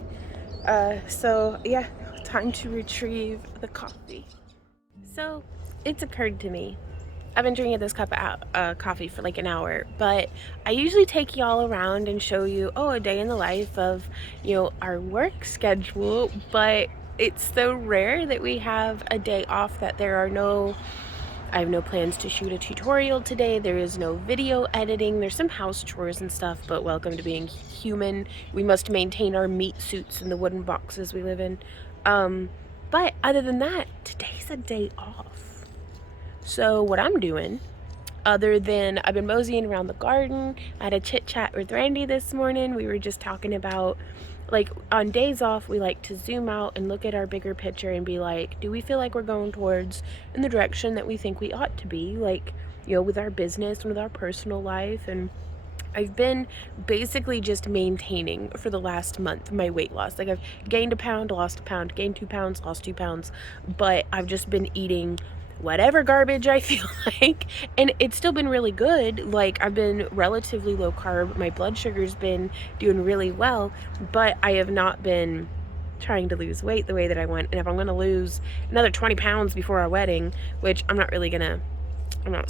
So yeah, time to retrieve the coffee. So it's occurred to me, I've been drinking this cup of coffee for like an hour, but I usually take y'all around and show you, a day in the life of, our work schedule, but it's so rare that we have a day off that I have no plans to shoot a tutorial today. There is no video editing. There's some house chores and stuff, but welcome to being human. We must maintain our meat suits in the wooden boxes we live in. But other than that, today's a day off. So what I'm doing, other than I've been moseying around the garden, I had a chit chat with Randy this morning. We were just talking about, like, on days off, we like to zoom out and look at our bigger picture and be like, do we feel like we're going towards in the direction that we think we ought to be, like, with our business and with our personal life. And I've been basically just maintaining for the last month my weight loss. Like, I've gained a pound, lost a pound, gained 2 pounds, lost 2 pounds, but I've just been eating whatever garbage I feel like, and it's still been really good. Like, I've been relatively low carb, my blood sugar's been doing really well, but I have not been trying to lose weight the way that I want. And if I'm going to lose another 20 pounds before our wedding, which I'm not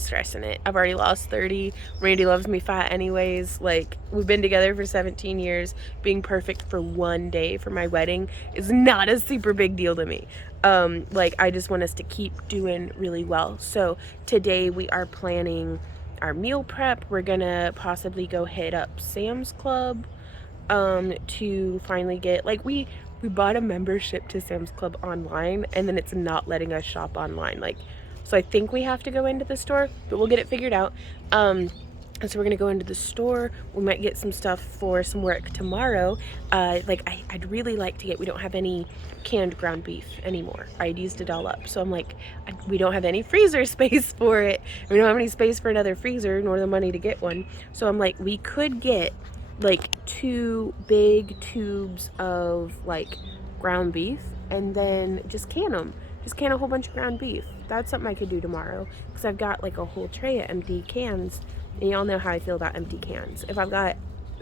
stressing it. I've already lost 30. Randy loves me fat anyways. Like, we've been together for 17 years. Being perfect for one day for my wedding is not a super big deal to me. Like, I just want us to keep doing really well. So today we are planning our meal prep. We're gonna possibly go hit up Sam's Club to finally get, like, we bought a membership to Sam's Club online, and then it's not letting us shop online. Like, so I think we have to go into the store, but we'll get it figured out. And so we're gonna go into the store. We might get some stuff for some work tomorrow. I'd really like to we don't have any canned ground beef anymore. I'd used it all up. So I'm like, we don't have any freezer space for it. We don't have any space for another freezer, nor the money to get one. So I'm like, we could get like 2 big tubes of like ground beef and then just can them. Just can a whole bunch of ground beef. That's something I could do tomorrow, because I've got like a whole tray of empty cans, and y'all know how I feel about empty cans. If I've got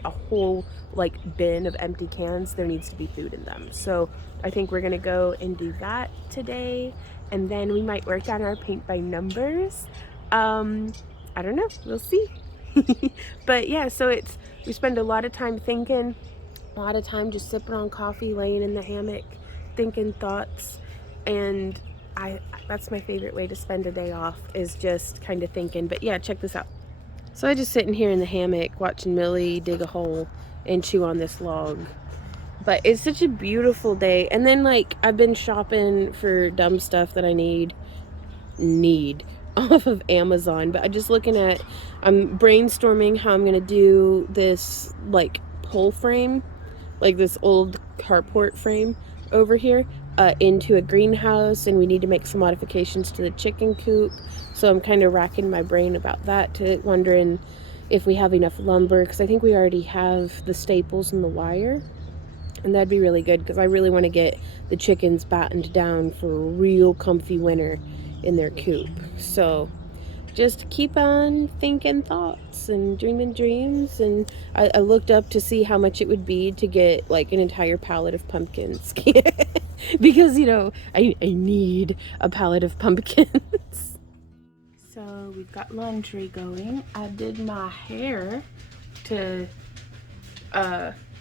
a whole like bin of empty cans, there needs to be food in them. So I think we're gonna go and do that today, and then we might work on our paint by numbers. I don't know, we'll see. But yeah, so we spend a lot of time thinking, a lot of time just sipping on coffee, laying in the hammock, thinking thoughts, and that's my favorite way to spend a day off, is just kind of thinking. But yeah, check this out. So I just sitting here in the hammock watching Millie dig a hole and chew on this log. But it's such a beautiful day. And then like I've been shopping for dumb stuff that I need off of Amazon. But I'm just I'm brainstorming how I'm gonna do this like pole frame, like this old carport frame over here, into a greenhouse, and we need to make some modifications to the chicken coop. So I'm kind of racking my brain about that, wondering if we have enough lumber, because I think we already have the staples and the wire, and that'd be really good because I really want to get the chickens battened down for a real comfy winter in their coop. So just keep on thinking thoughts and dreaming dreams. And I looked up to see how much it would be to get like an entire pallet of pumpkins because you know I need a pallet of pumpkins. So we've got laundry going. I did my hair to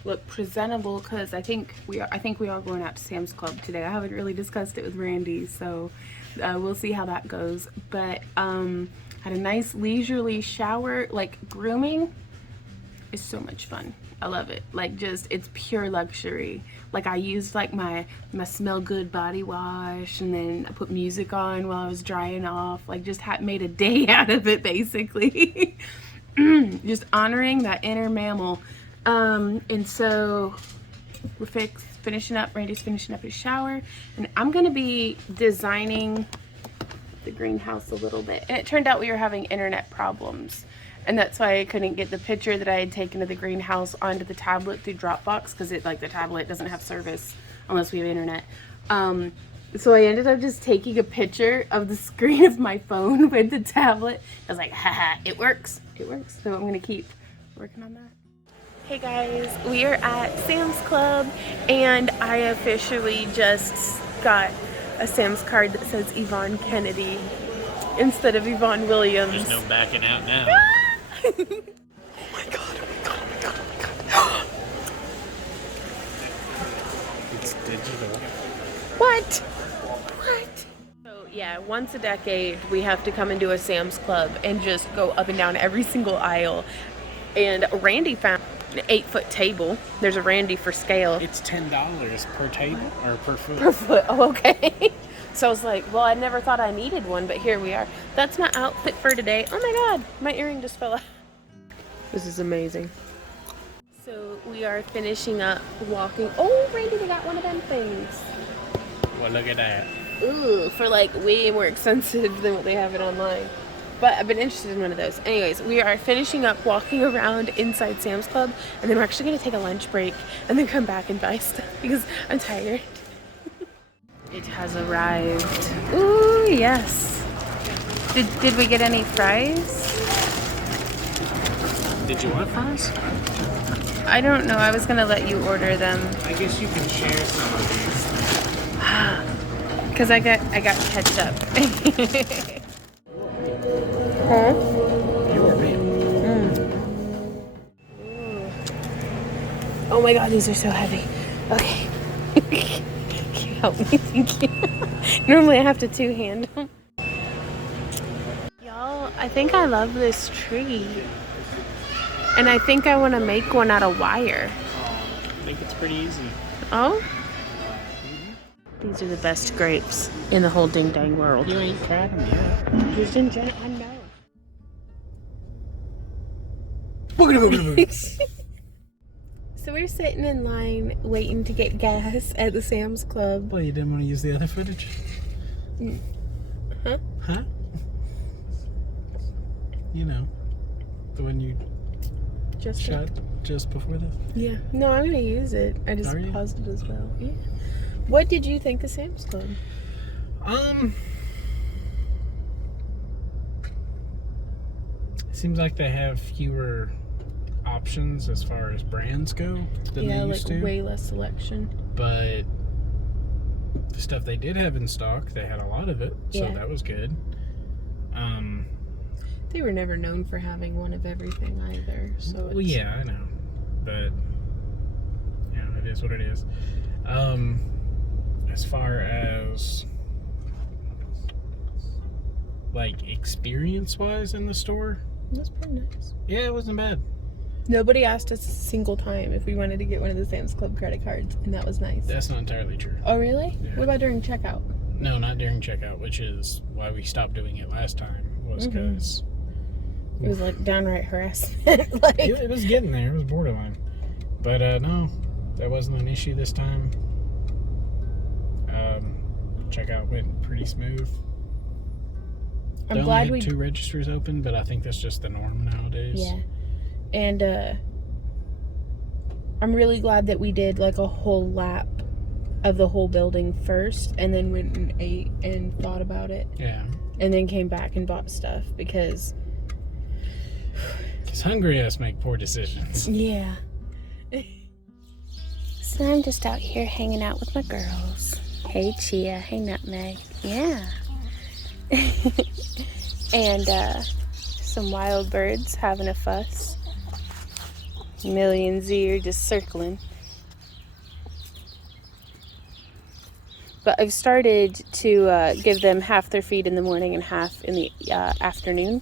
look presentable because I think we are going out to Sam's Club today. I haven't really discussed it with Randy, so we'll see how that goes. But had a nice leisurely shower. Like grooming is so much fun. I love it. Like just, it's pure luxury. Like I used like my smell good body wash, and then I put music on while I was drying off. Like just made a day out of it basically. Just honoring that inner mammal. And so we're finishing up. Randy's finishing up his shower, and I'm gonna be designing the greenhouse a little bit. And it turned out we were having internet problems, and that's why I couldn't get the picture that I had taken of the greenhouse onto the tablet through Dropbox, because the tablet doesn't have service unless we have internet. So I ended up just taking a picture of the screen of my phone with the tablet. I was like, haha, it works. So I'm gonna keep working on that. Hey guys, we are at Sam's Club, and I officially just got a Sam's card that says Yvonne Kennedy instead of Yvonne Williams. There's no backing out now. Oh my god. It's digital. What? So yeah, once a decade we have to come into a Sam's Club and just go up and down every single aisle. And Randy found an 8-foot table. There's a Randy for scale. It's $10 per table or per foot. Per foot. Oh, okay. So I was like, well, I never thought I needed one, but here we are. That's my outfit for today. Oh my god, my earring just fell out. This is amazing. So we are finishing up walking. Oh, Randy, they got one of them things. Well, look at that. Ooh, for like way more expensive than what they have it online. But I've been interested in one of those. Anyways, we are finishing up walking around inside Sam's Club, and then we're actually going to take a lunch break and then come back and buy stuff because I'm tired. It has arrived. Ooh, yes. Did we get any fries? Did you want fries? I don't know. I was going to let you order them. I guess you can share some of these. Because I got ketchup. Huh? You or me? Oh my god, these are so heavy. Okay. Can you help me? Thank you. Normally I have to two-hand them. Y'all, I think I love this tree. And I think I want to make one out of wire. I think it's pretty easy. Oh? These are the best grapes in the whole ding-dang world. You ain't tried them yet. Just in general, I know. So we're sitting in line waiting to get gas at the Sam's Club. Well, you didn't want to use the other footage? Huh? Huh? You know, the one you shot just before this? Yeah. No, I'm going to use it. I just paused it as well. Yeah. What did you think of Sam's Club? Seems like they have fewer options as far as brands go than they used to. way less selection. But the stuff they did have in stock, they had a lot of it, so that was good. They were never known for having one of everything either, so well, yeah, I know, but yeah, it is what it is. As far as like experience-wise in the store, it was pretty nice. Yeah, it wasn't bad. Nobody asked us a single time if we wanted to get one of the Sam's Club credit cards, and that was nice. That's not entirely true. Oh, really? Yeah. What about during checkout? No, not during checkout, which is why we stopped doing it last time, was because... It was like downright harassment. Like... It was getting there. It was borderline. But no, that wasn't an issue this time. Checkout went pretty smooth. I'm glad we had 2 registers open, but I think that's just the norm nowadays. Yeah. And I'm really glad that we did like a whole lap of the whole building first, and then went and ate and thought about it. Yeah. And then came back and bought stuff because hungry ass make poor decisions. Yeah. So I'm just out here hanging out with my girls. Hey Chia, hey Nutmeg. Yeah. And some wild birds having a fuss. Millie and Z are just circling. But I've started to give them half their feed in the morning and half in the afternoon,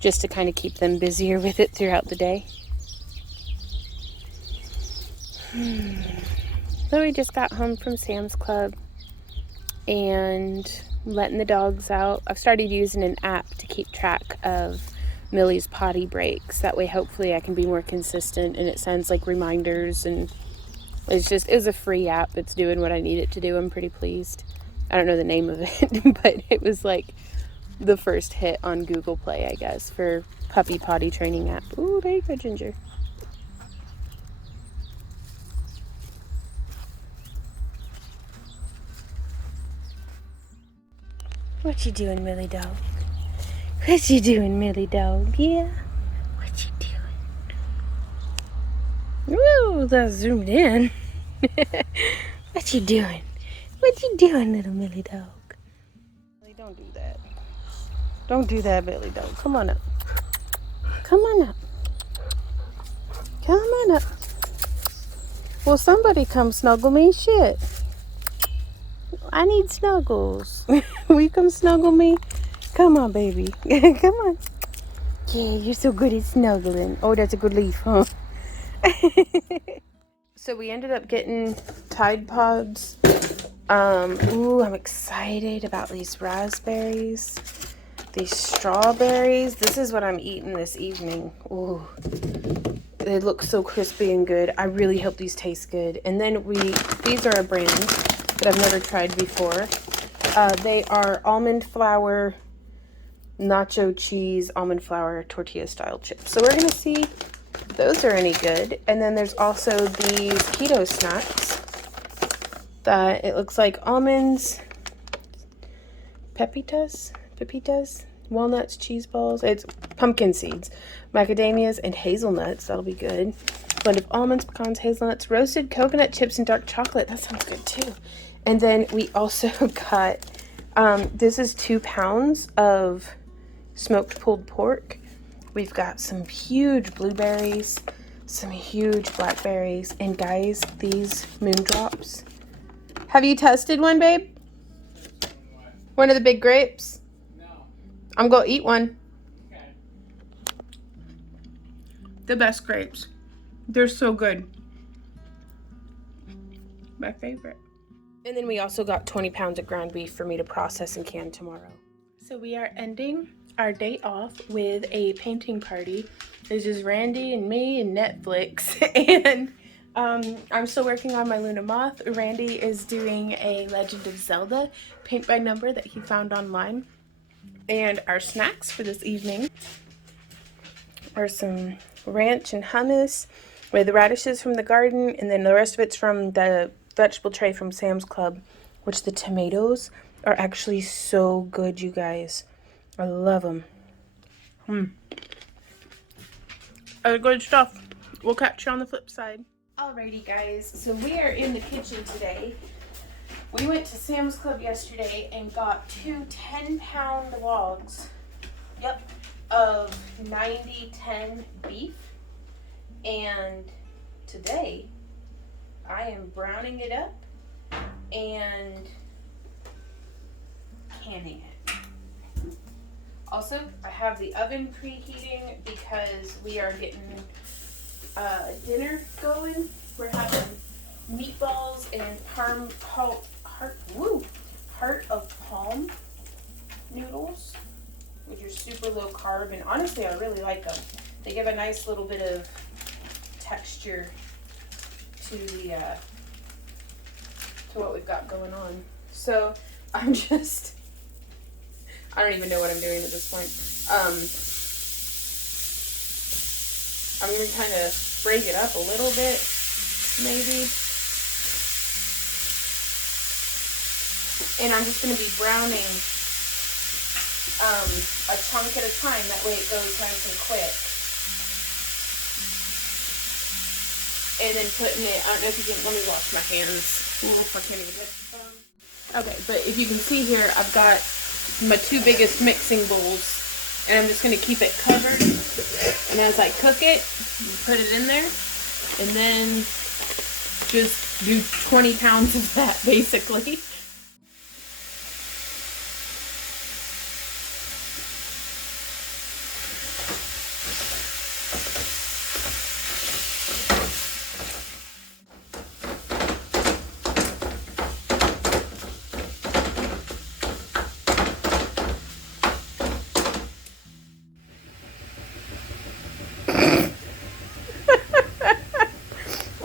just to kind of keep them busier with it throughout the day. So we just got home from Sam's Club and letting the dogs out. I've started using an app to keep track of Millie's potty breaks. That way hopefully I can be more consistent, and it sends like reminders, and it was a free app. It's doing what I need it to do. I'm pretty pleased. I don't know the name of it, but it was like the first hit on Google Play, I guess, for puppy potty training app. Ooh, there you go, Ginger. What you doing, Millie dog? What you doing, Millie dog? Yeah? What you doing? Woo, that's zoomed in. What you doing? What you doing, little Millie dog? Don't do that. Don't do that, Millie dog. Come on up. Come on up. Come on up. Well, somebody come snuggle me. Shit. I need snuggles. Will you come snuggle me? Come on, baby. Come on. Yeah, you're so good at snuggling. Oh, that's a good leaf, huh? So we ended up getting Tide Pods. Ooh, I'm excited about these raspberries. These strawberries. This is what I'm eating this evening. Ooh. They look so crispy and good. I really hope these taste good. And then these are a brand that I've never tried before. They are almond flour, nacho cheese, almond flour, tortilla style chips. So we're gonna see if those are any good. And then there's also these keto snacks that it looks like almonds, pepitas, walnuts, cheese balls. It's pumpkin seeds, macadamias, and hazelnuts. That'll be good. Blend of almonds, pecans, hazelnuts, roasted coconut chips, and dark chocolate. That sounds good too. And then we also got, this is 2 pounds of smoked pulled pork. We've got some huge blueberries, some huge blackberries, and guys, these moondrops. Have you tested one, babe? One of the big grapes? No. I'm gonna eat one. Okay. The best grapes. They're so good. My favorite. And then we also got 20 pounds of ground beef for me to process and can tomorrow. So we are ending our day off with a painting party. It's just Randy and me and Netflix. And I'm still working on my Luna Moth. Randy is doing a Legend of Zelda paint by number that he found online. And our snacks for this evening are some ranch and hummus with radishes from the garden, and then the rest of it's from the vegetable tray from Sam's Club, which the tomatoes are actually so good, you guys. I love them. Good stuff. we'll catch you on the flip side. Alrighty guys, so we are in the kitchen today. We went to Sam's Club yesterday and got two 10-pound logs, yep, of 90-10 beef. And today I am browning it up and canning it. Also, I have the oven preheating because we are getting dinner going. We're having meatballs and heart of palm noodles, which are super low carb, and honestly I really like them. They give a nice little bit of texture to the to what we've got going on. So I don't even know what I'm doing at this point. I'm gonna kind of break it up a little bit, maybe. And I'm just gonna be browning a chunk at a time. That way it goes nice and quick. And then putting it, I don't know if you can, let me wash my hands. Ooh, I can't even get the phone. Okay, but if you can see here, I've got my two biggest mixing bowls, and I'm just going to keep it covered, and as I cook it, put it in there, and then just do 20 pounds of that, basically.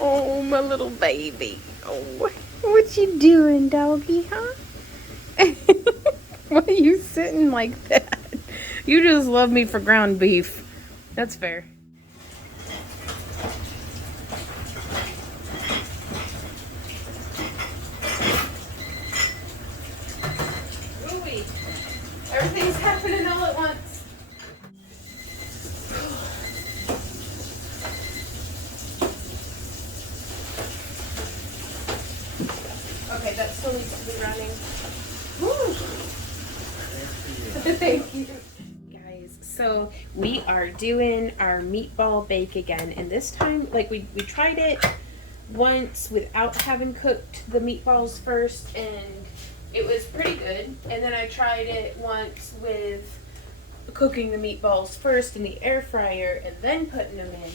Oh, my little baby. Oh, what you doing, doggy, huh? Why are you sitting like that? You just love me for ground beef. That's fair. Ooh-wee. Everything's happening all at once. Okay, that still needs to be running. Woo. Thank you. Guys, so we are doing our meatball bake again, and this time, like, we tried it once without having cooked the meatballs first, and it was pretty good. And then I tried it once with cooking the meatballs first in the air fryer and then putting them in,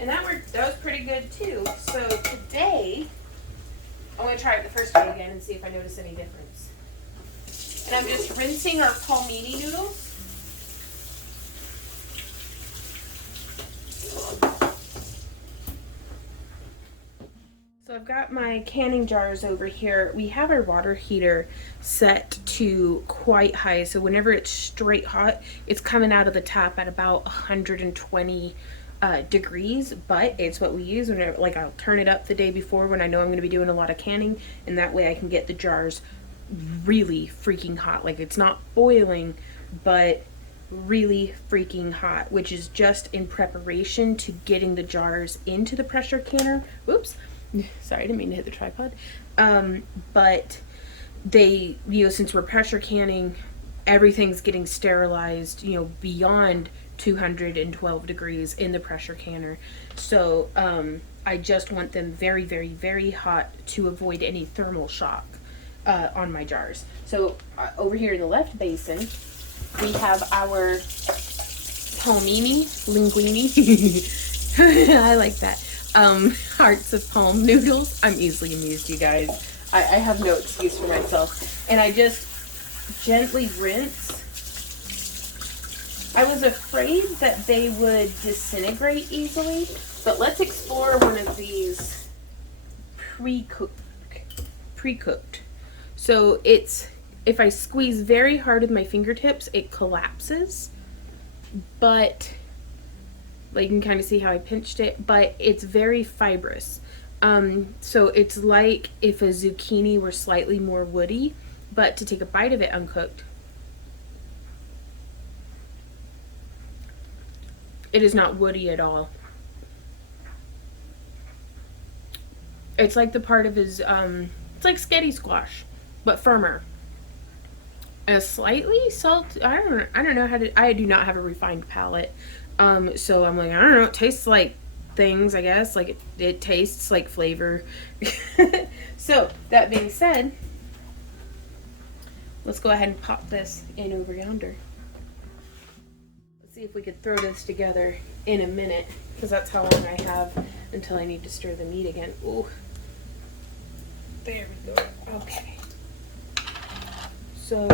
and that was pretty good too. So today I'm going to try it the first way again and see if I notice any difference. And I'm just rinsing our palmini noodles. So I've got my canning jars over here. We have our water heater set to quite high, so whenever it's straight hot, it's coming out of the tap at about 120 degrees, but it's what we use whenever, like, I'll turn it up the day before when I know I'm going to be doing a lot of canning, and that way I can get the jars really freaking hot. Like, it's not boiling, but really freaking hot, which is just in preparation to getting the jars into the pressure canner. Whoops, sorry, I didn't mean to hit the tripod. But they, you know, since we're pressure canning, everything's getting sterilized, you know, beyond 212 degrees in the pressure canner. So I just want them very, very, very hot to avoid any thermal shock on my jars. So over here in the left basin, we have our palmini, linguine. I like that. Hearts of palm noodles. I'm easily amused, you guys. I have no excuse for myself. And I just gently rinse. I was afraid that they would disintegrate easily, but let's explore one of these pre-cooked. So it's, if I squeeze very hard with my fingertips, it collapses, but like you can kind of see how I pinched it, but it's very fibrous. So it's like if a zucchini were slightly more woody, but to take a bite of it uncooked, it is not woody at all. It's like the part of his, it's like sketty squash, but firmer. A slightly salty. I don't know how to. I do not have a refined palate, so I'm like, I don't know. It tastes like things, I guess. Like it tastes like flavor. So that being said, let's go ahead and pop this in over yonder. Let's see if we could throw this together in a minute, because that's how long I have until I need to stir the meat again. Ooh, there we go. Okay. So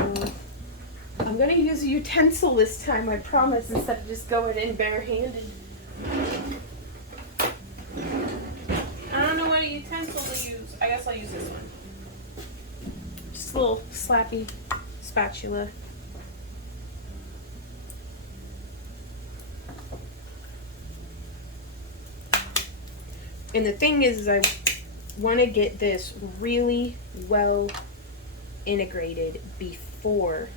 I'm gonna use a utensil this time, I promise, instead of just going in barehanded. I don't know what a utensil to use. I guess I'll use this one. Just a little slappy spatula. And the thing is I want to get this really well integrated before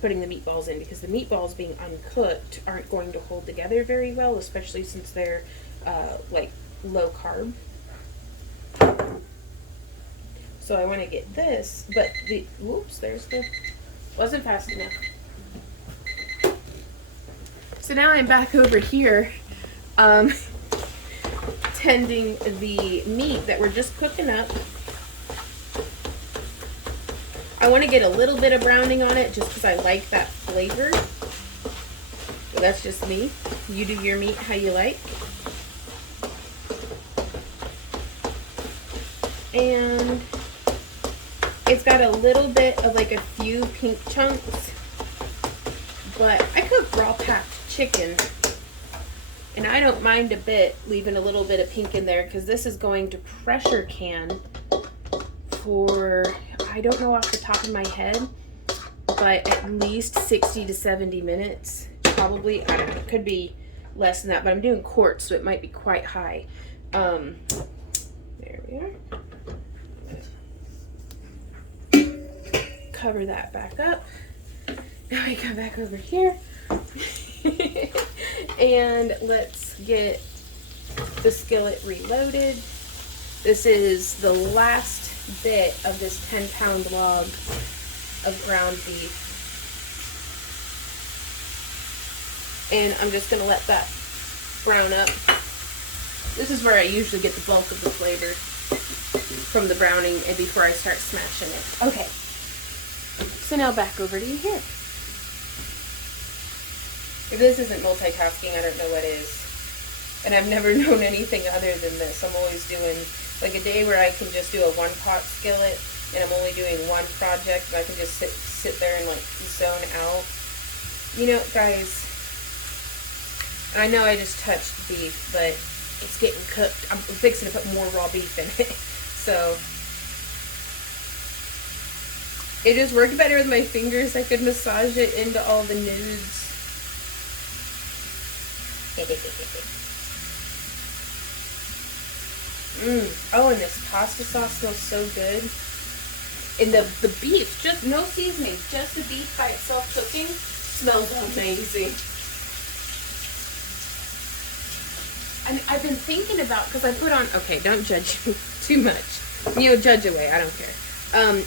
putting the meatballs in, because the meatballs being uncooked aren't going to hold together very well, especially since they're like low carb. So I want to get this, but the whoops, there's the wasn't fast enough. So now I'm back over here tending the meat that we're just cooking up. I want to get a little bit of browning on it just because I like that flavor. But that's just me. You do your meat how you like. And it's got a little bit of like a few pink chunks. But I cook raw packed chicken, and I don't mind a bit leaving a little bit of pink in there, because this is going to pressure can for, I don't know off the top of my head, but at least 60 to 70 minutes. Probably, I don't know, it could be less than that, but I'm doing quarts, so it might be quite high. There we are. Cover that back up. Now we come back over here. And let's get the skillet reloaded. This is the last bit of this 10-pound log of ground beef. And I'm just going to let that brown up. This is where I usually get the bulk of the flavor, from the browning and before I start smashing it. Okay. So now back over to here. If this isn't multitasking, I don't know what is. And I've never known anything other than this. I'm always doing like a day where I can just do a one-pot skillet, and I'm only doing one project, and I can just sit there and like zone out. You know, guys, and I know I just touched beef, but it's getting cooked. I'm fixing to put more raw beef in it. So it just worked better with my fingers. I could massage it into all the nudes. Oh, and this pasta sauce smells so good. And the beef, just no seasoning, just the beef by itself cooking, smells amazing. And I've been thinking about, because I put on, okay, don't judge me too much. You know, judge away, I don't care.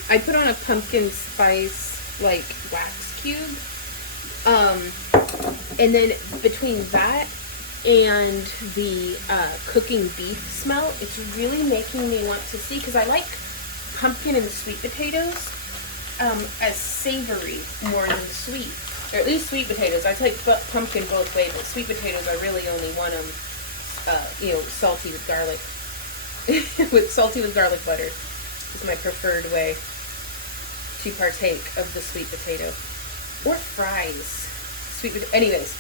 I put on a pumpkin spice, like, wax cube. And then between that and the cooking beef smell, it's really making me want to see, because I like pumpkin and sweet potatoes as savory more than sweet, or at least sweet potatoes. I take pumpkin both ways, but sweet potatoes I really only want them, you know, salty with garlic. Salty with garlic butter is my preferred way to partake of the sweet potato, or fries. Anyways,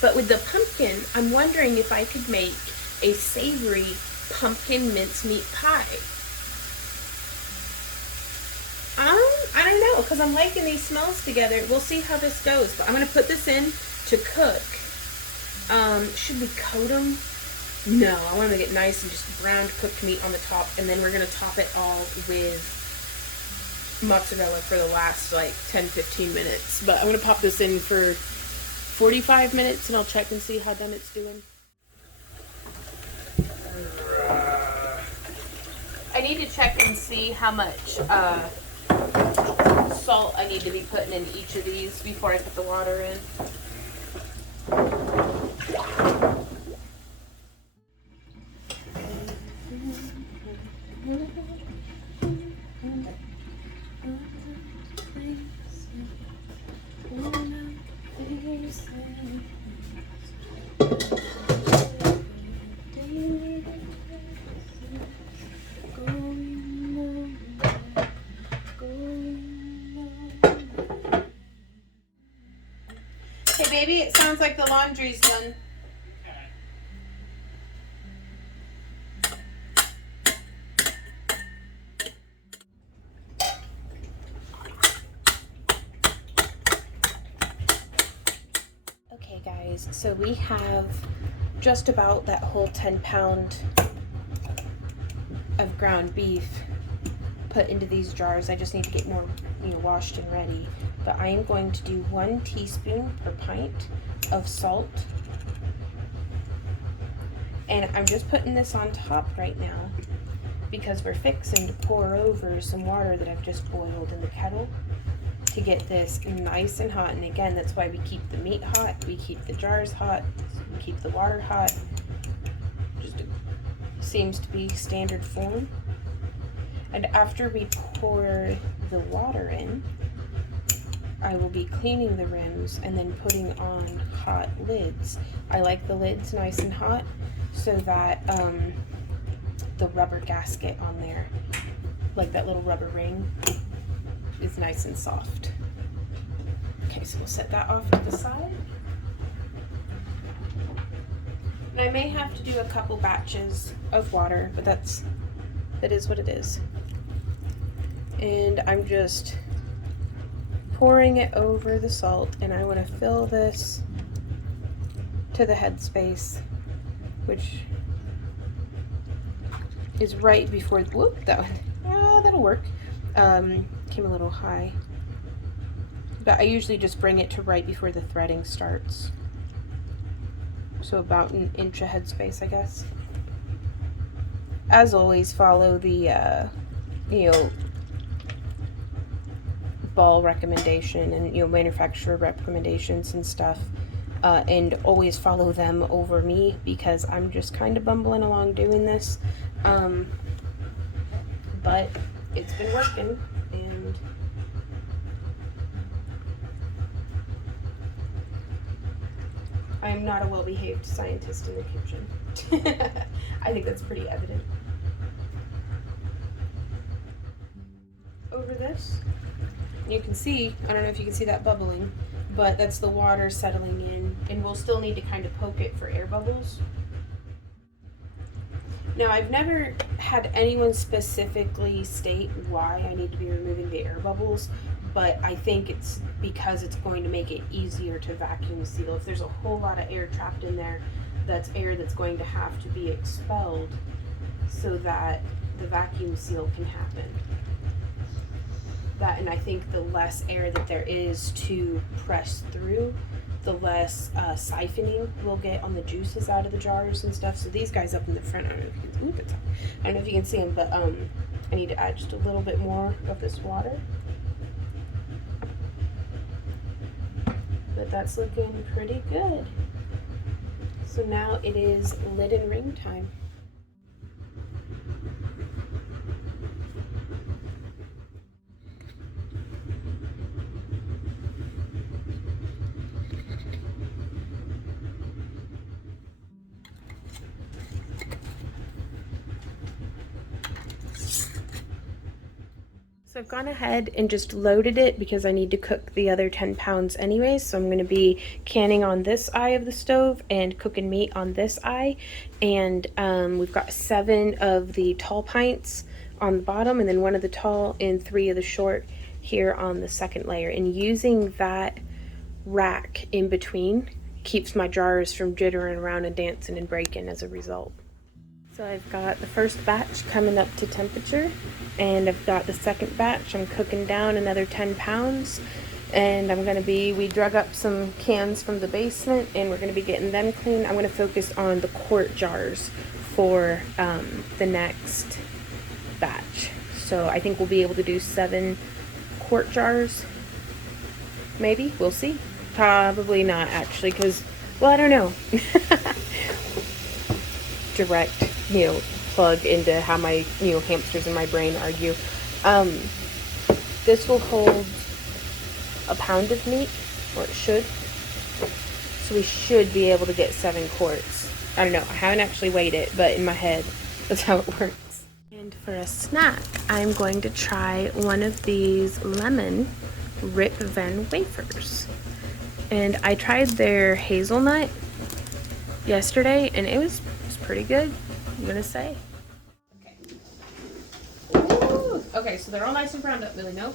but with the pumpkin, I'm wondering if I could make a savory pumpkin mincemeat pie. I don't know, because I'm liking these smells together. We'll see how this goes. But I'm going to put this in to cook. Should we coat them? No, I want to get nice and just browned cooked meat on the top, and then we're going to top it all with mozzarella for the last like 10-15 minutes. But I'm going to pop this in for 45 minutes, and I'll check and see how done it's doing. need to check and see how much salt I need to be putting in each of these before I put the water in. Hey baby, it sounds like the laundry's done. Okay guys, so we have just about that whole 10-pound of ground beef put into these jars. I just need to get more, washed and ready. But I am going to do 1 teaspoon per pint of salt. And I'm just putting this on top right now because we're fixing to pour over some water that I've just boiled in the kettle to get this nice and hot. And again, that's why we keep the meat hot, we keep the jars hot, we keep the water hot. Just seems to be standard form. And after we pour the water in, I will be cleaning the rims and then putting on hot lids. I like the lids nice and hot so that the rubber gasket on there, like that little rubber ring, is nice and soft. Okay, so we'll set that off to the side. And I may have to do a couple batches of water, but that is what it is. And I'm just pouring it over the salt, and I want to fill this to the headspace, which is right before, whoop, that one, that'll work. Came a little high, but I usually just bring it to right before the threading starts. So about 1 inch of headspace, I guess. As always, follow the, ball recommendation and manufacturer recommendations and stuff, and always follow them over me because I'm just kind of bumbling along doing this, but it's been working. And I'm not a well-behaved scientist in the kitchen. I think that's pretty evident. Over this, you can see, I don't know if you can see that bubbling, but that's the water settling in, and we'll still need to kind of poke it for air bubbles. Now, I've never had anyone specifically state why I need to be removing the air bubbles, but I think it's because it's going to make it easier to vacuum seal. If there's a whole lot of air trapped in there, that's air that's going to have to be expelled so that the vacuum seal can happen. That, and I think the less air that there is to press through, the less siphoning we'll get on the juices out of the jars and stuff. So these guys up in the front, I don't know if you can see them, but I need to add just a little bit more of this water. But that's looking pretty good. So now it is lid and ring time. So I've gone ahead and just loaded it because I need to cook the other 10 pounds anyways. So I'm going to be canning on this eye of the stove and cooking meat on this eye. And we've got 7 of the tall pints on the bottom, and then 1 of the tall and 3 of the short here on the second layer. And using that rack in between keeps my jars from jittering around and dancing and breaking as a result. So I've got the first batch coming up to temperature, and I've got the second batch. I'm cooking down another 10 pounds, and we drug up some cans from the basement, and we're going to be getting them clean. I'm going to focus on the quart jars for the next batch. So I think we'll be able to do 7 quart jars. Maybe, we'll see. Probably not actually, because, well, I don't know. Direct, plug into how my, hamsters in my brain argue. This will hold a pound of meat, or it should. So we should be able to get 7 quarts. I don't know, I haven't actually weighed it, but in my head, that's how it works. And for a snack, I'm going to try one of these lemon Rip Van wafers. And I tried their hazelnut yesterday, and it was pretty good, I'm gonna say. Ooh. Okay, so they're all nice and browned up, Billy. Nope.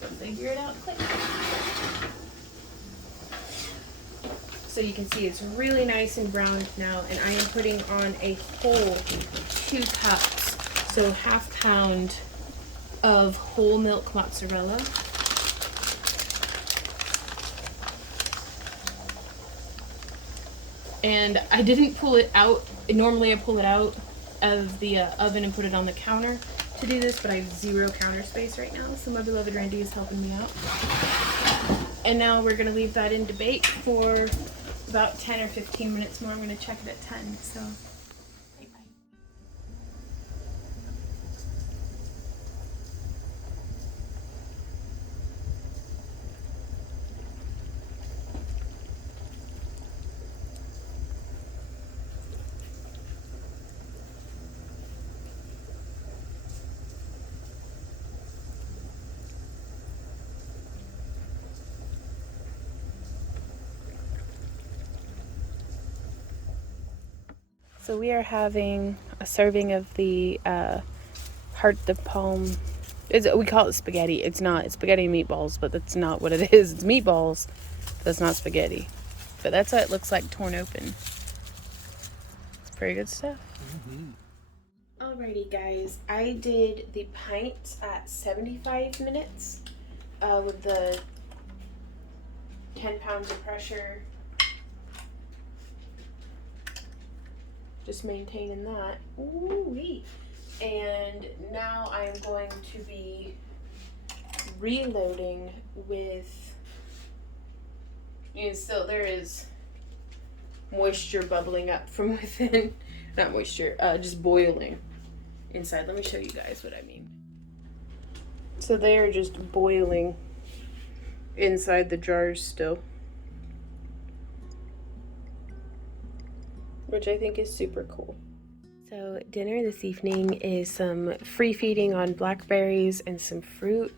Go figure it out quick. So you can see it's really nice and browned now, and I am putting on a whole 2 cups, so 1/2 pound of whole milk mozzarella. And I didn't pull it out. Normally I pull it out of the oven and put it on the counter to do this, but I have 0 counter space right now, so my beloved Randy is helping me out. And now we're gonna leave that in to bake for about 10 or 15 minutes more. I'm gonna check it at 10, so. So we are having a serving of the heart de palm. We call it spaghetti. It's not. It's spaghetti and meatballs, but that's not what it is. It's meatballs. That's not spaghetti. But that's what it looks like torn open. It's pretty good stuff. Mm-hmm. Alrighty, guys. I did the pint at 75 minutes with the 10 pounds of pressure. Just maintaining that. Ooh-wee. And now I'm going to be reloading with, still there is moisture bubbling up from within. Not moisture, just boiling inside. Let me show you guys what I mean. So they are just boiling inside the jars still, which I think is super cool. So dinner this evening is some free feeding on blackberries and some fruit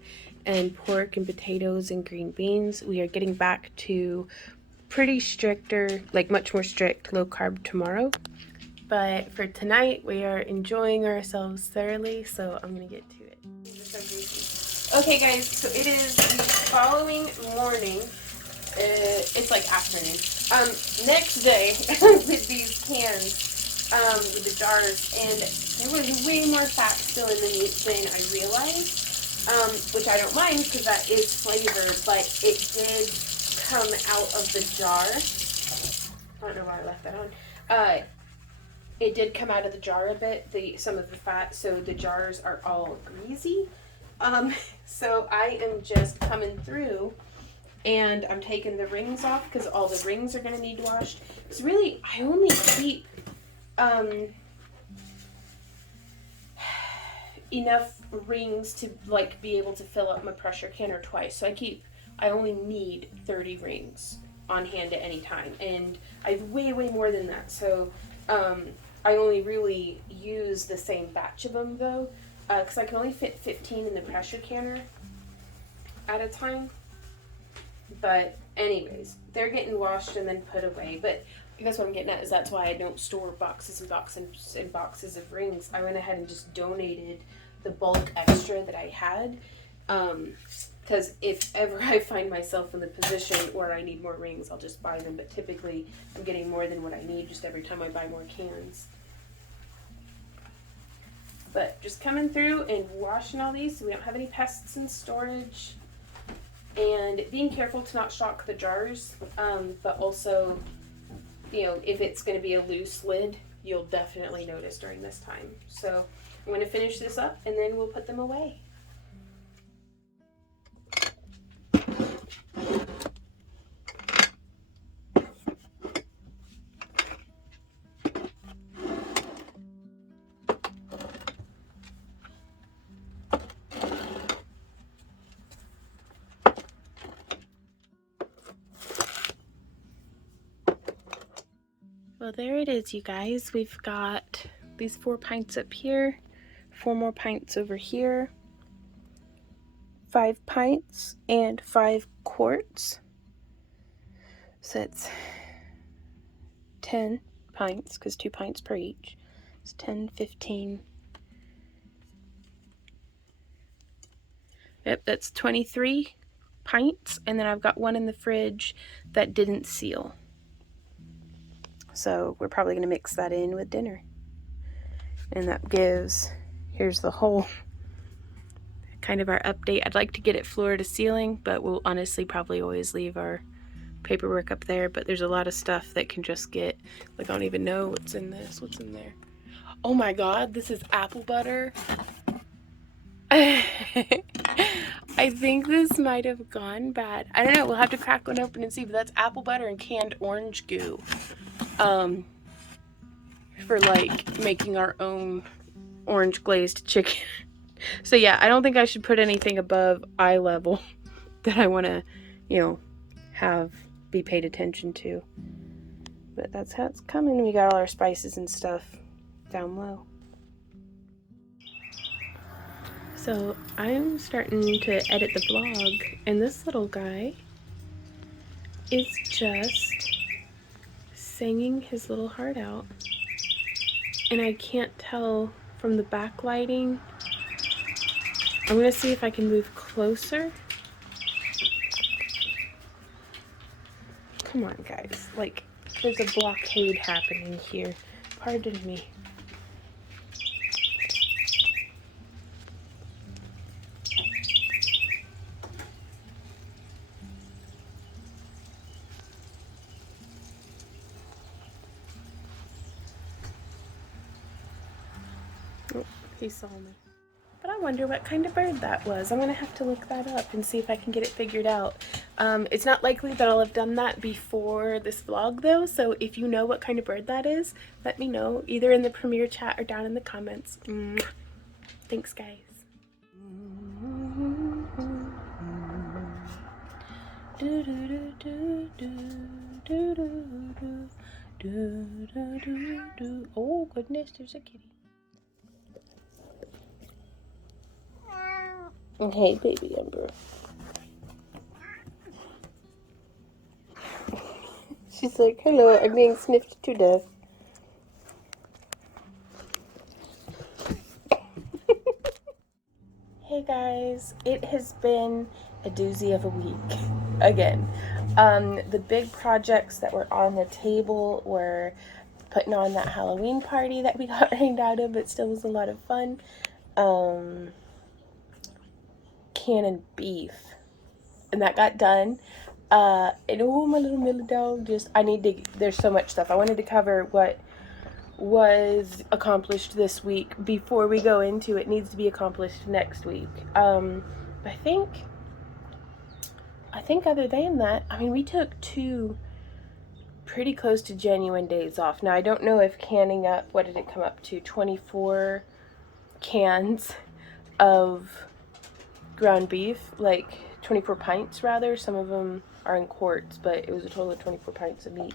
and pork and potatoes and green beans. We are getting back to pretty stricter, like much more strict low carb tomorrow. But for tonight, we are enjoying ourselves thoroughly, so I'm gonna get to it. Okay guys, so it is the following morning. It's like afternoon. Next day with these cans, with the jars, and there was way more fat still in the meat than I realized, which I don't mind because that is flavor, but it did come out of the jar. I don't know why I left that on. It did come out of the jar a bit, some of the fat, so the jars are all greasy. So I am just coming through and I'm taking the rings off because all the rings are going to need washed. It's really, I only keep enough rings to like be able to fill up my pressure canner twice. So I only need 30 rings on hand at any time, and I have way more than that. So I only really use the same batch of them though, because I can only fit 15 in the pressure canner at a time. But anyways, they're getting washed and then put away. But I guess what I'm getting at is that's why I don't store boxes and boxes and boxes of rings. I went ahead and just donated the bulk extra that I had, because if ever I find myself in the position where I need more rings, I'll just buy them. But typically I'm getting more than what I need just every time I buy more cans. But just coming through and washing all these so we don't have any pests in storage, and being careful to not shock the jars, but also, if it's going to be a loose lid, you'll definitely notice during this time. So I'm going to finish this up and then we'll put them away. Well, there it is, you guys. We've got these 4 pints up here, 4 more pints over here, 5 pints, and 5 quarts. So it's 10 pints, because 2 pints per each. It's 10, 15. Yep, that's 23 pints, and then I've got 1 in the fridge that didn't seal. So we're probably going to mix that in with dinner. And that gives, here's the whole kind of our update. I'd like to get it floor to ceiling, but we'll honestly probably always leave our paperwork up there. But there's a lot of stuff that can just get, like, I don't even know what's in this. What's in there? Oh my God, this is apple butter. I think this might have gone bad. I don't know, we'll have to crack one open and see, but that's apple butter and canned orange goo. For like making our own orange glazed chicken. So yeah, I don't think I should put anything above eye level that I want to, you know, have be paid attention to. But that's how it's coming. We got all our spices and stuff down low. So I'm starting to edit the vlog, and this little guy is just singing his little heart out. And I can't tell from the backlighting. I'm gonna see if I can move closer. Come on, guys. Like, there's a blockade happening here. Pardon me. Oh, he saw me. But I wonder what kind of bird that was. I'm gonna have to look that up and see if I can get it figured out. It's not likely that I'll have done that before this vlog though, so if you know what kind of bird that is, let me know, either in the premiere chat or down in the comments. Thanks, guys. Oh goodness, there's a kitty. Hey, baby Ember. She's like, hello, I'm being sniffed to death. Hey guys, it has been a doozy of a week again. The big projects that were on the table were putting on that Halloween party that we got rained out of, but still was a lot of fun. Canning beef, and that got done. And oh, my little Millie dog, there's so much stuff. I wanted to cover what was accomplished this week before we go into it needs to be accomplished next week. I think other than that, I mean, we took 2 pretty close to genuine days off. Now, I don't know if canning up, what did it come up to? 24 cans of ground beef, like 24 pints rather. Some of them are in quarts, but it was a total of 24 pints of meat.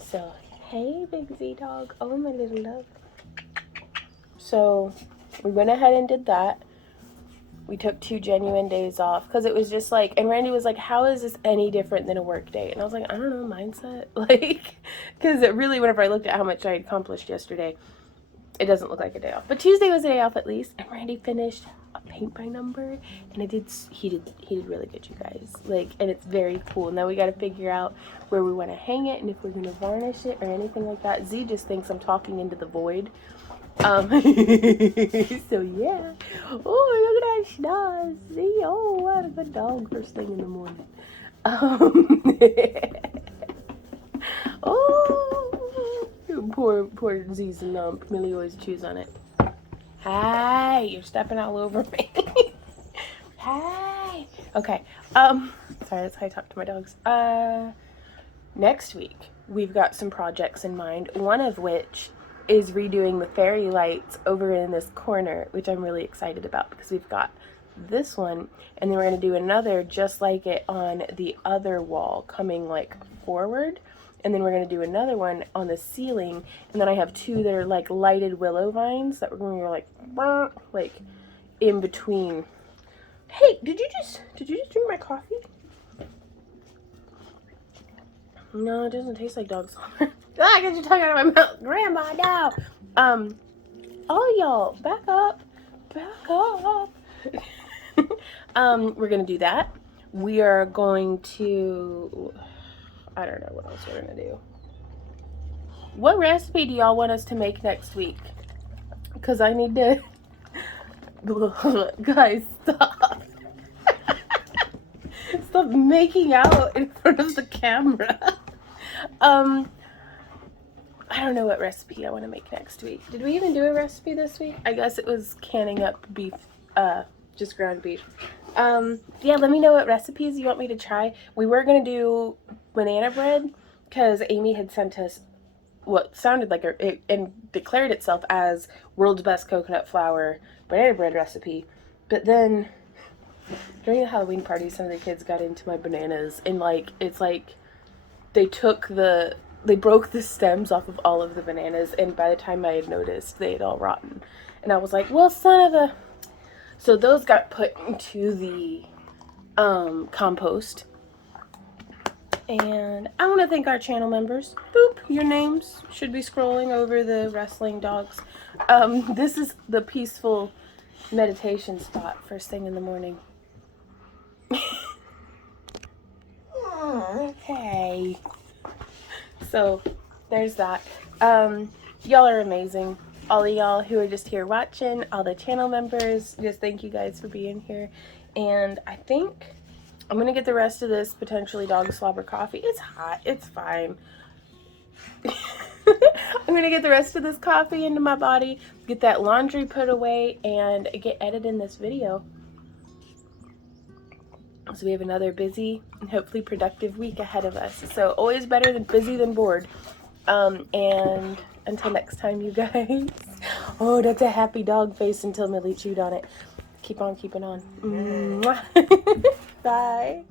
So, hey, big Z dog. Oh, my little love. So, we went ahead and did that. We took 2 genuine days off because it was just like, and Randy was like, how is this any different than a work day? And I was like, I don't know, mindset. Like, because it really, whenever I looked at how much I had accomplished yesterday, it doesn't look like a day off. But Tuesday was a day off at least, and Randy finished a paint by number, and he did really good, you guys. Like, and it's very cool. Now we got to figure out where we want to hang it and if we're gonna varnish it or anything like that. Z just thinks I'm talking into the void. So yeah. Oh, look at that schnoz. See, oh, what a good dog first thing in the morning. Oh, poor Z's and Millie always chews on it. Hey, you're stepping all over me. Hey. Okay. Sorry, that's how I talk to my dogs. Next week we've got some projects in mind. One of which is redoing the fairy lights over in this corner, which I'm really excited about because we've got this one, and then we're going to do another just like it on the other wall coming like forward, and then we're going to do another one on the ceiling, and then I have two that are like lighted willow vines that we're going to like in between. Hey, did you just drink my coffee? No, it doesn't taste like dog slobber. I got your tongue out of my mouth. Grandma, no. All y'all, back up. We're gonna do that. We are going to, I don't know what else we're gonna do. What recipe do y'all want us to make next week? Because I need to, guys, stop. Stop making out in front of the camera. I don't know what recipe I want to make next week. Did we even do a recipe this week? I guess it was canning up beef, just ground beef. Yeah, let me know what recipes you want me to try. We were going to do banana bread because Amy had sent us what sounded like it and declared itself as world's best coconut flour banana bread recipe. But then during the Halloween party, some of the kids got into my bananas, and like it's like they broke the stems off of all of the bananas, and by the time I had noticed, they had all rotten. And I was like, well, son of a... So those got put into the compost. And I want to thank our channel members. Boop, your names should be scrolling over the wrestling dogs. This is the peaceful meditation spot first thing in the morning. Okay. So there's that. Y'all are amazing. All of y'all who are just here watching, all the channel members, just thank you guys for being here. And I think I'm gonna get the rest of this potentially dog slobber coffee. It's hot, it's fine. I'm gonna get the rest of this coffee into my body, get that laundry put away, and get editing this video. So we have another busy and hopefully productive week ahead of us. So always better than busy than bored. And until next time, you guys. Oh, that's a happy dog face until Millie chewed on it. Keep on keeping on. Bye.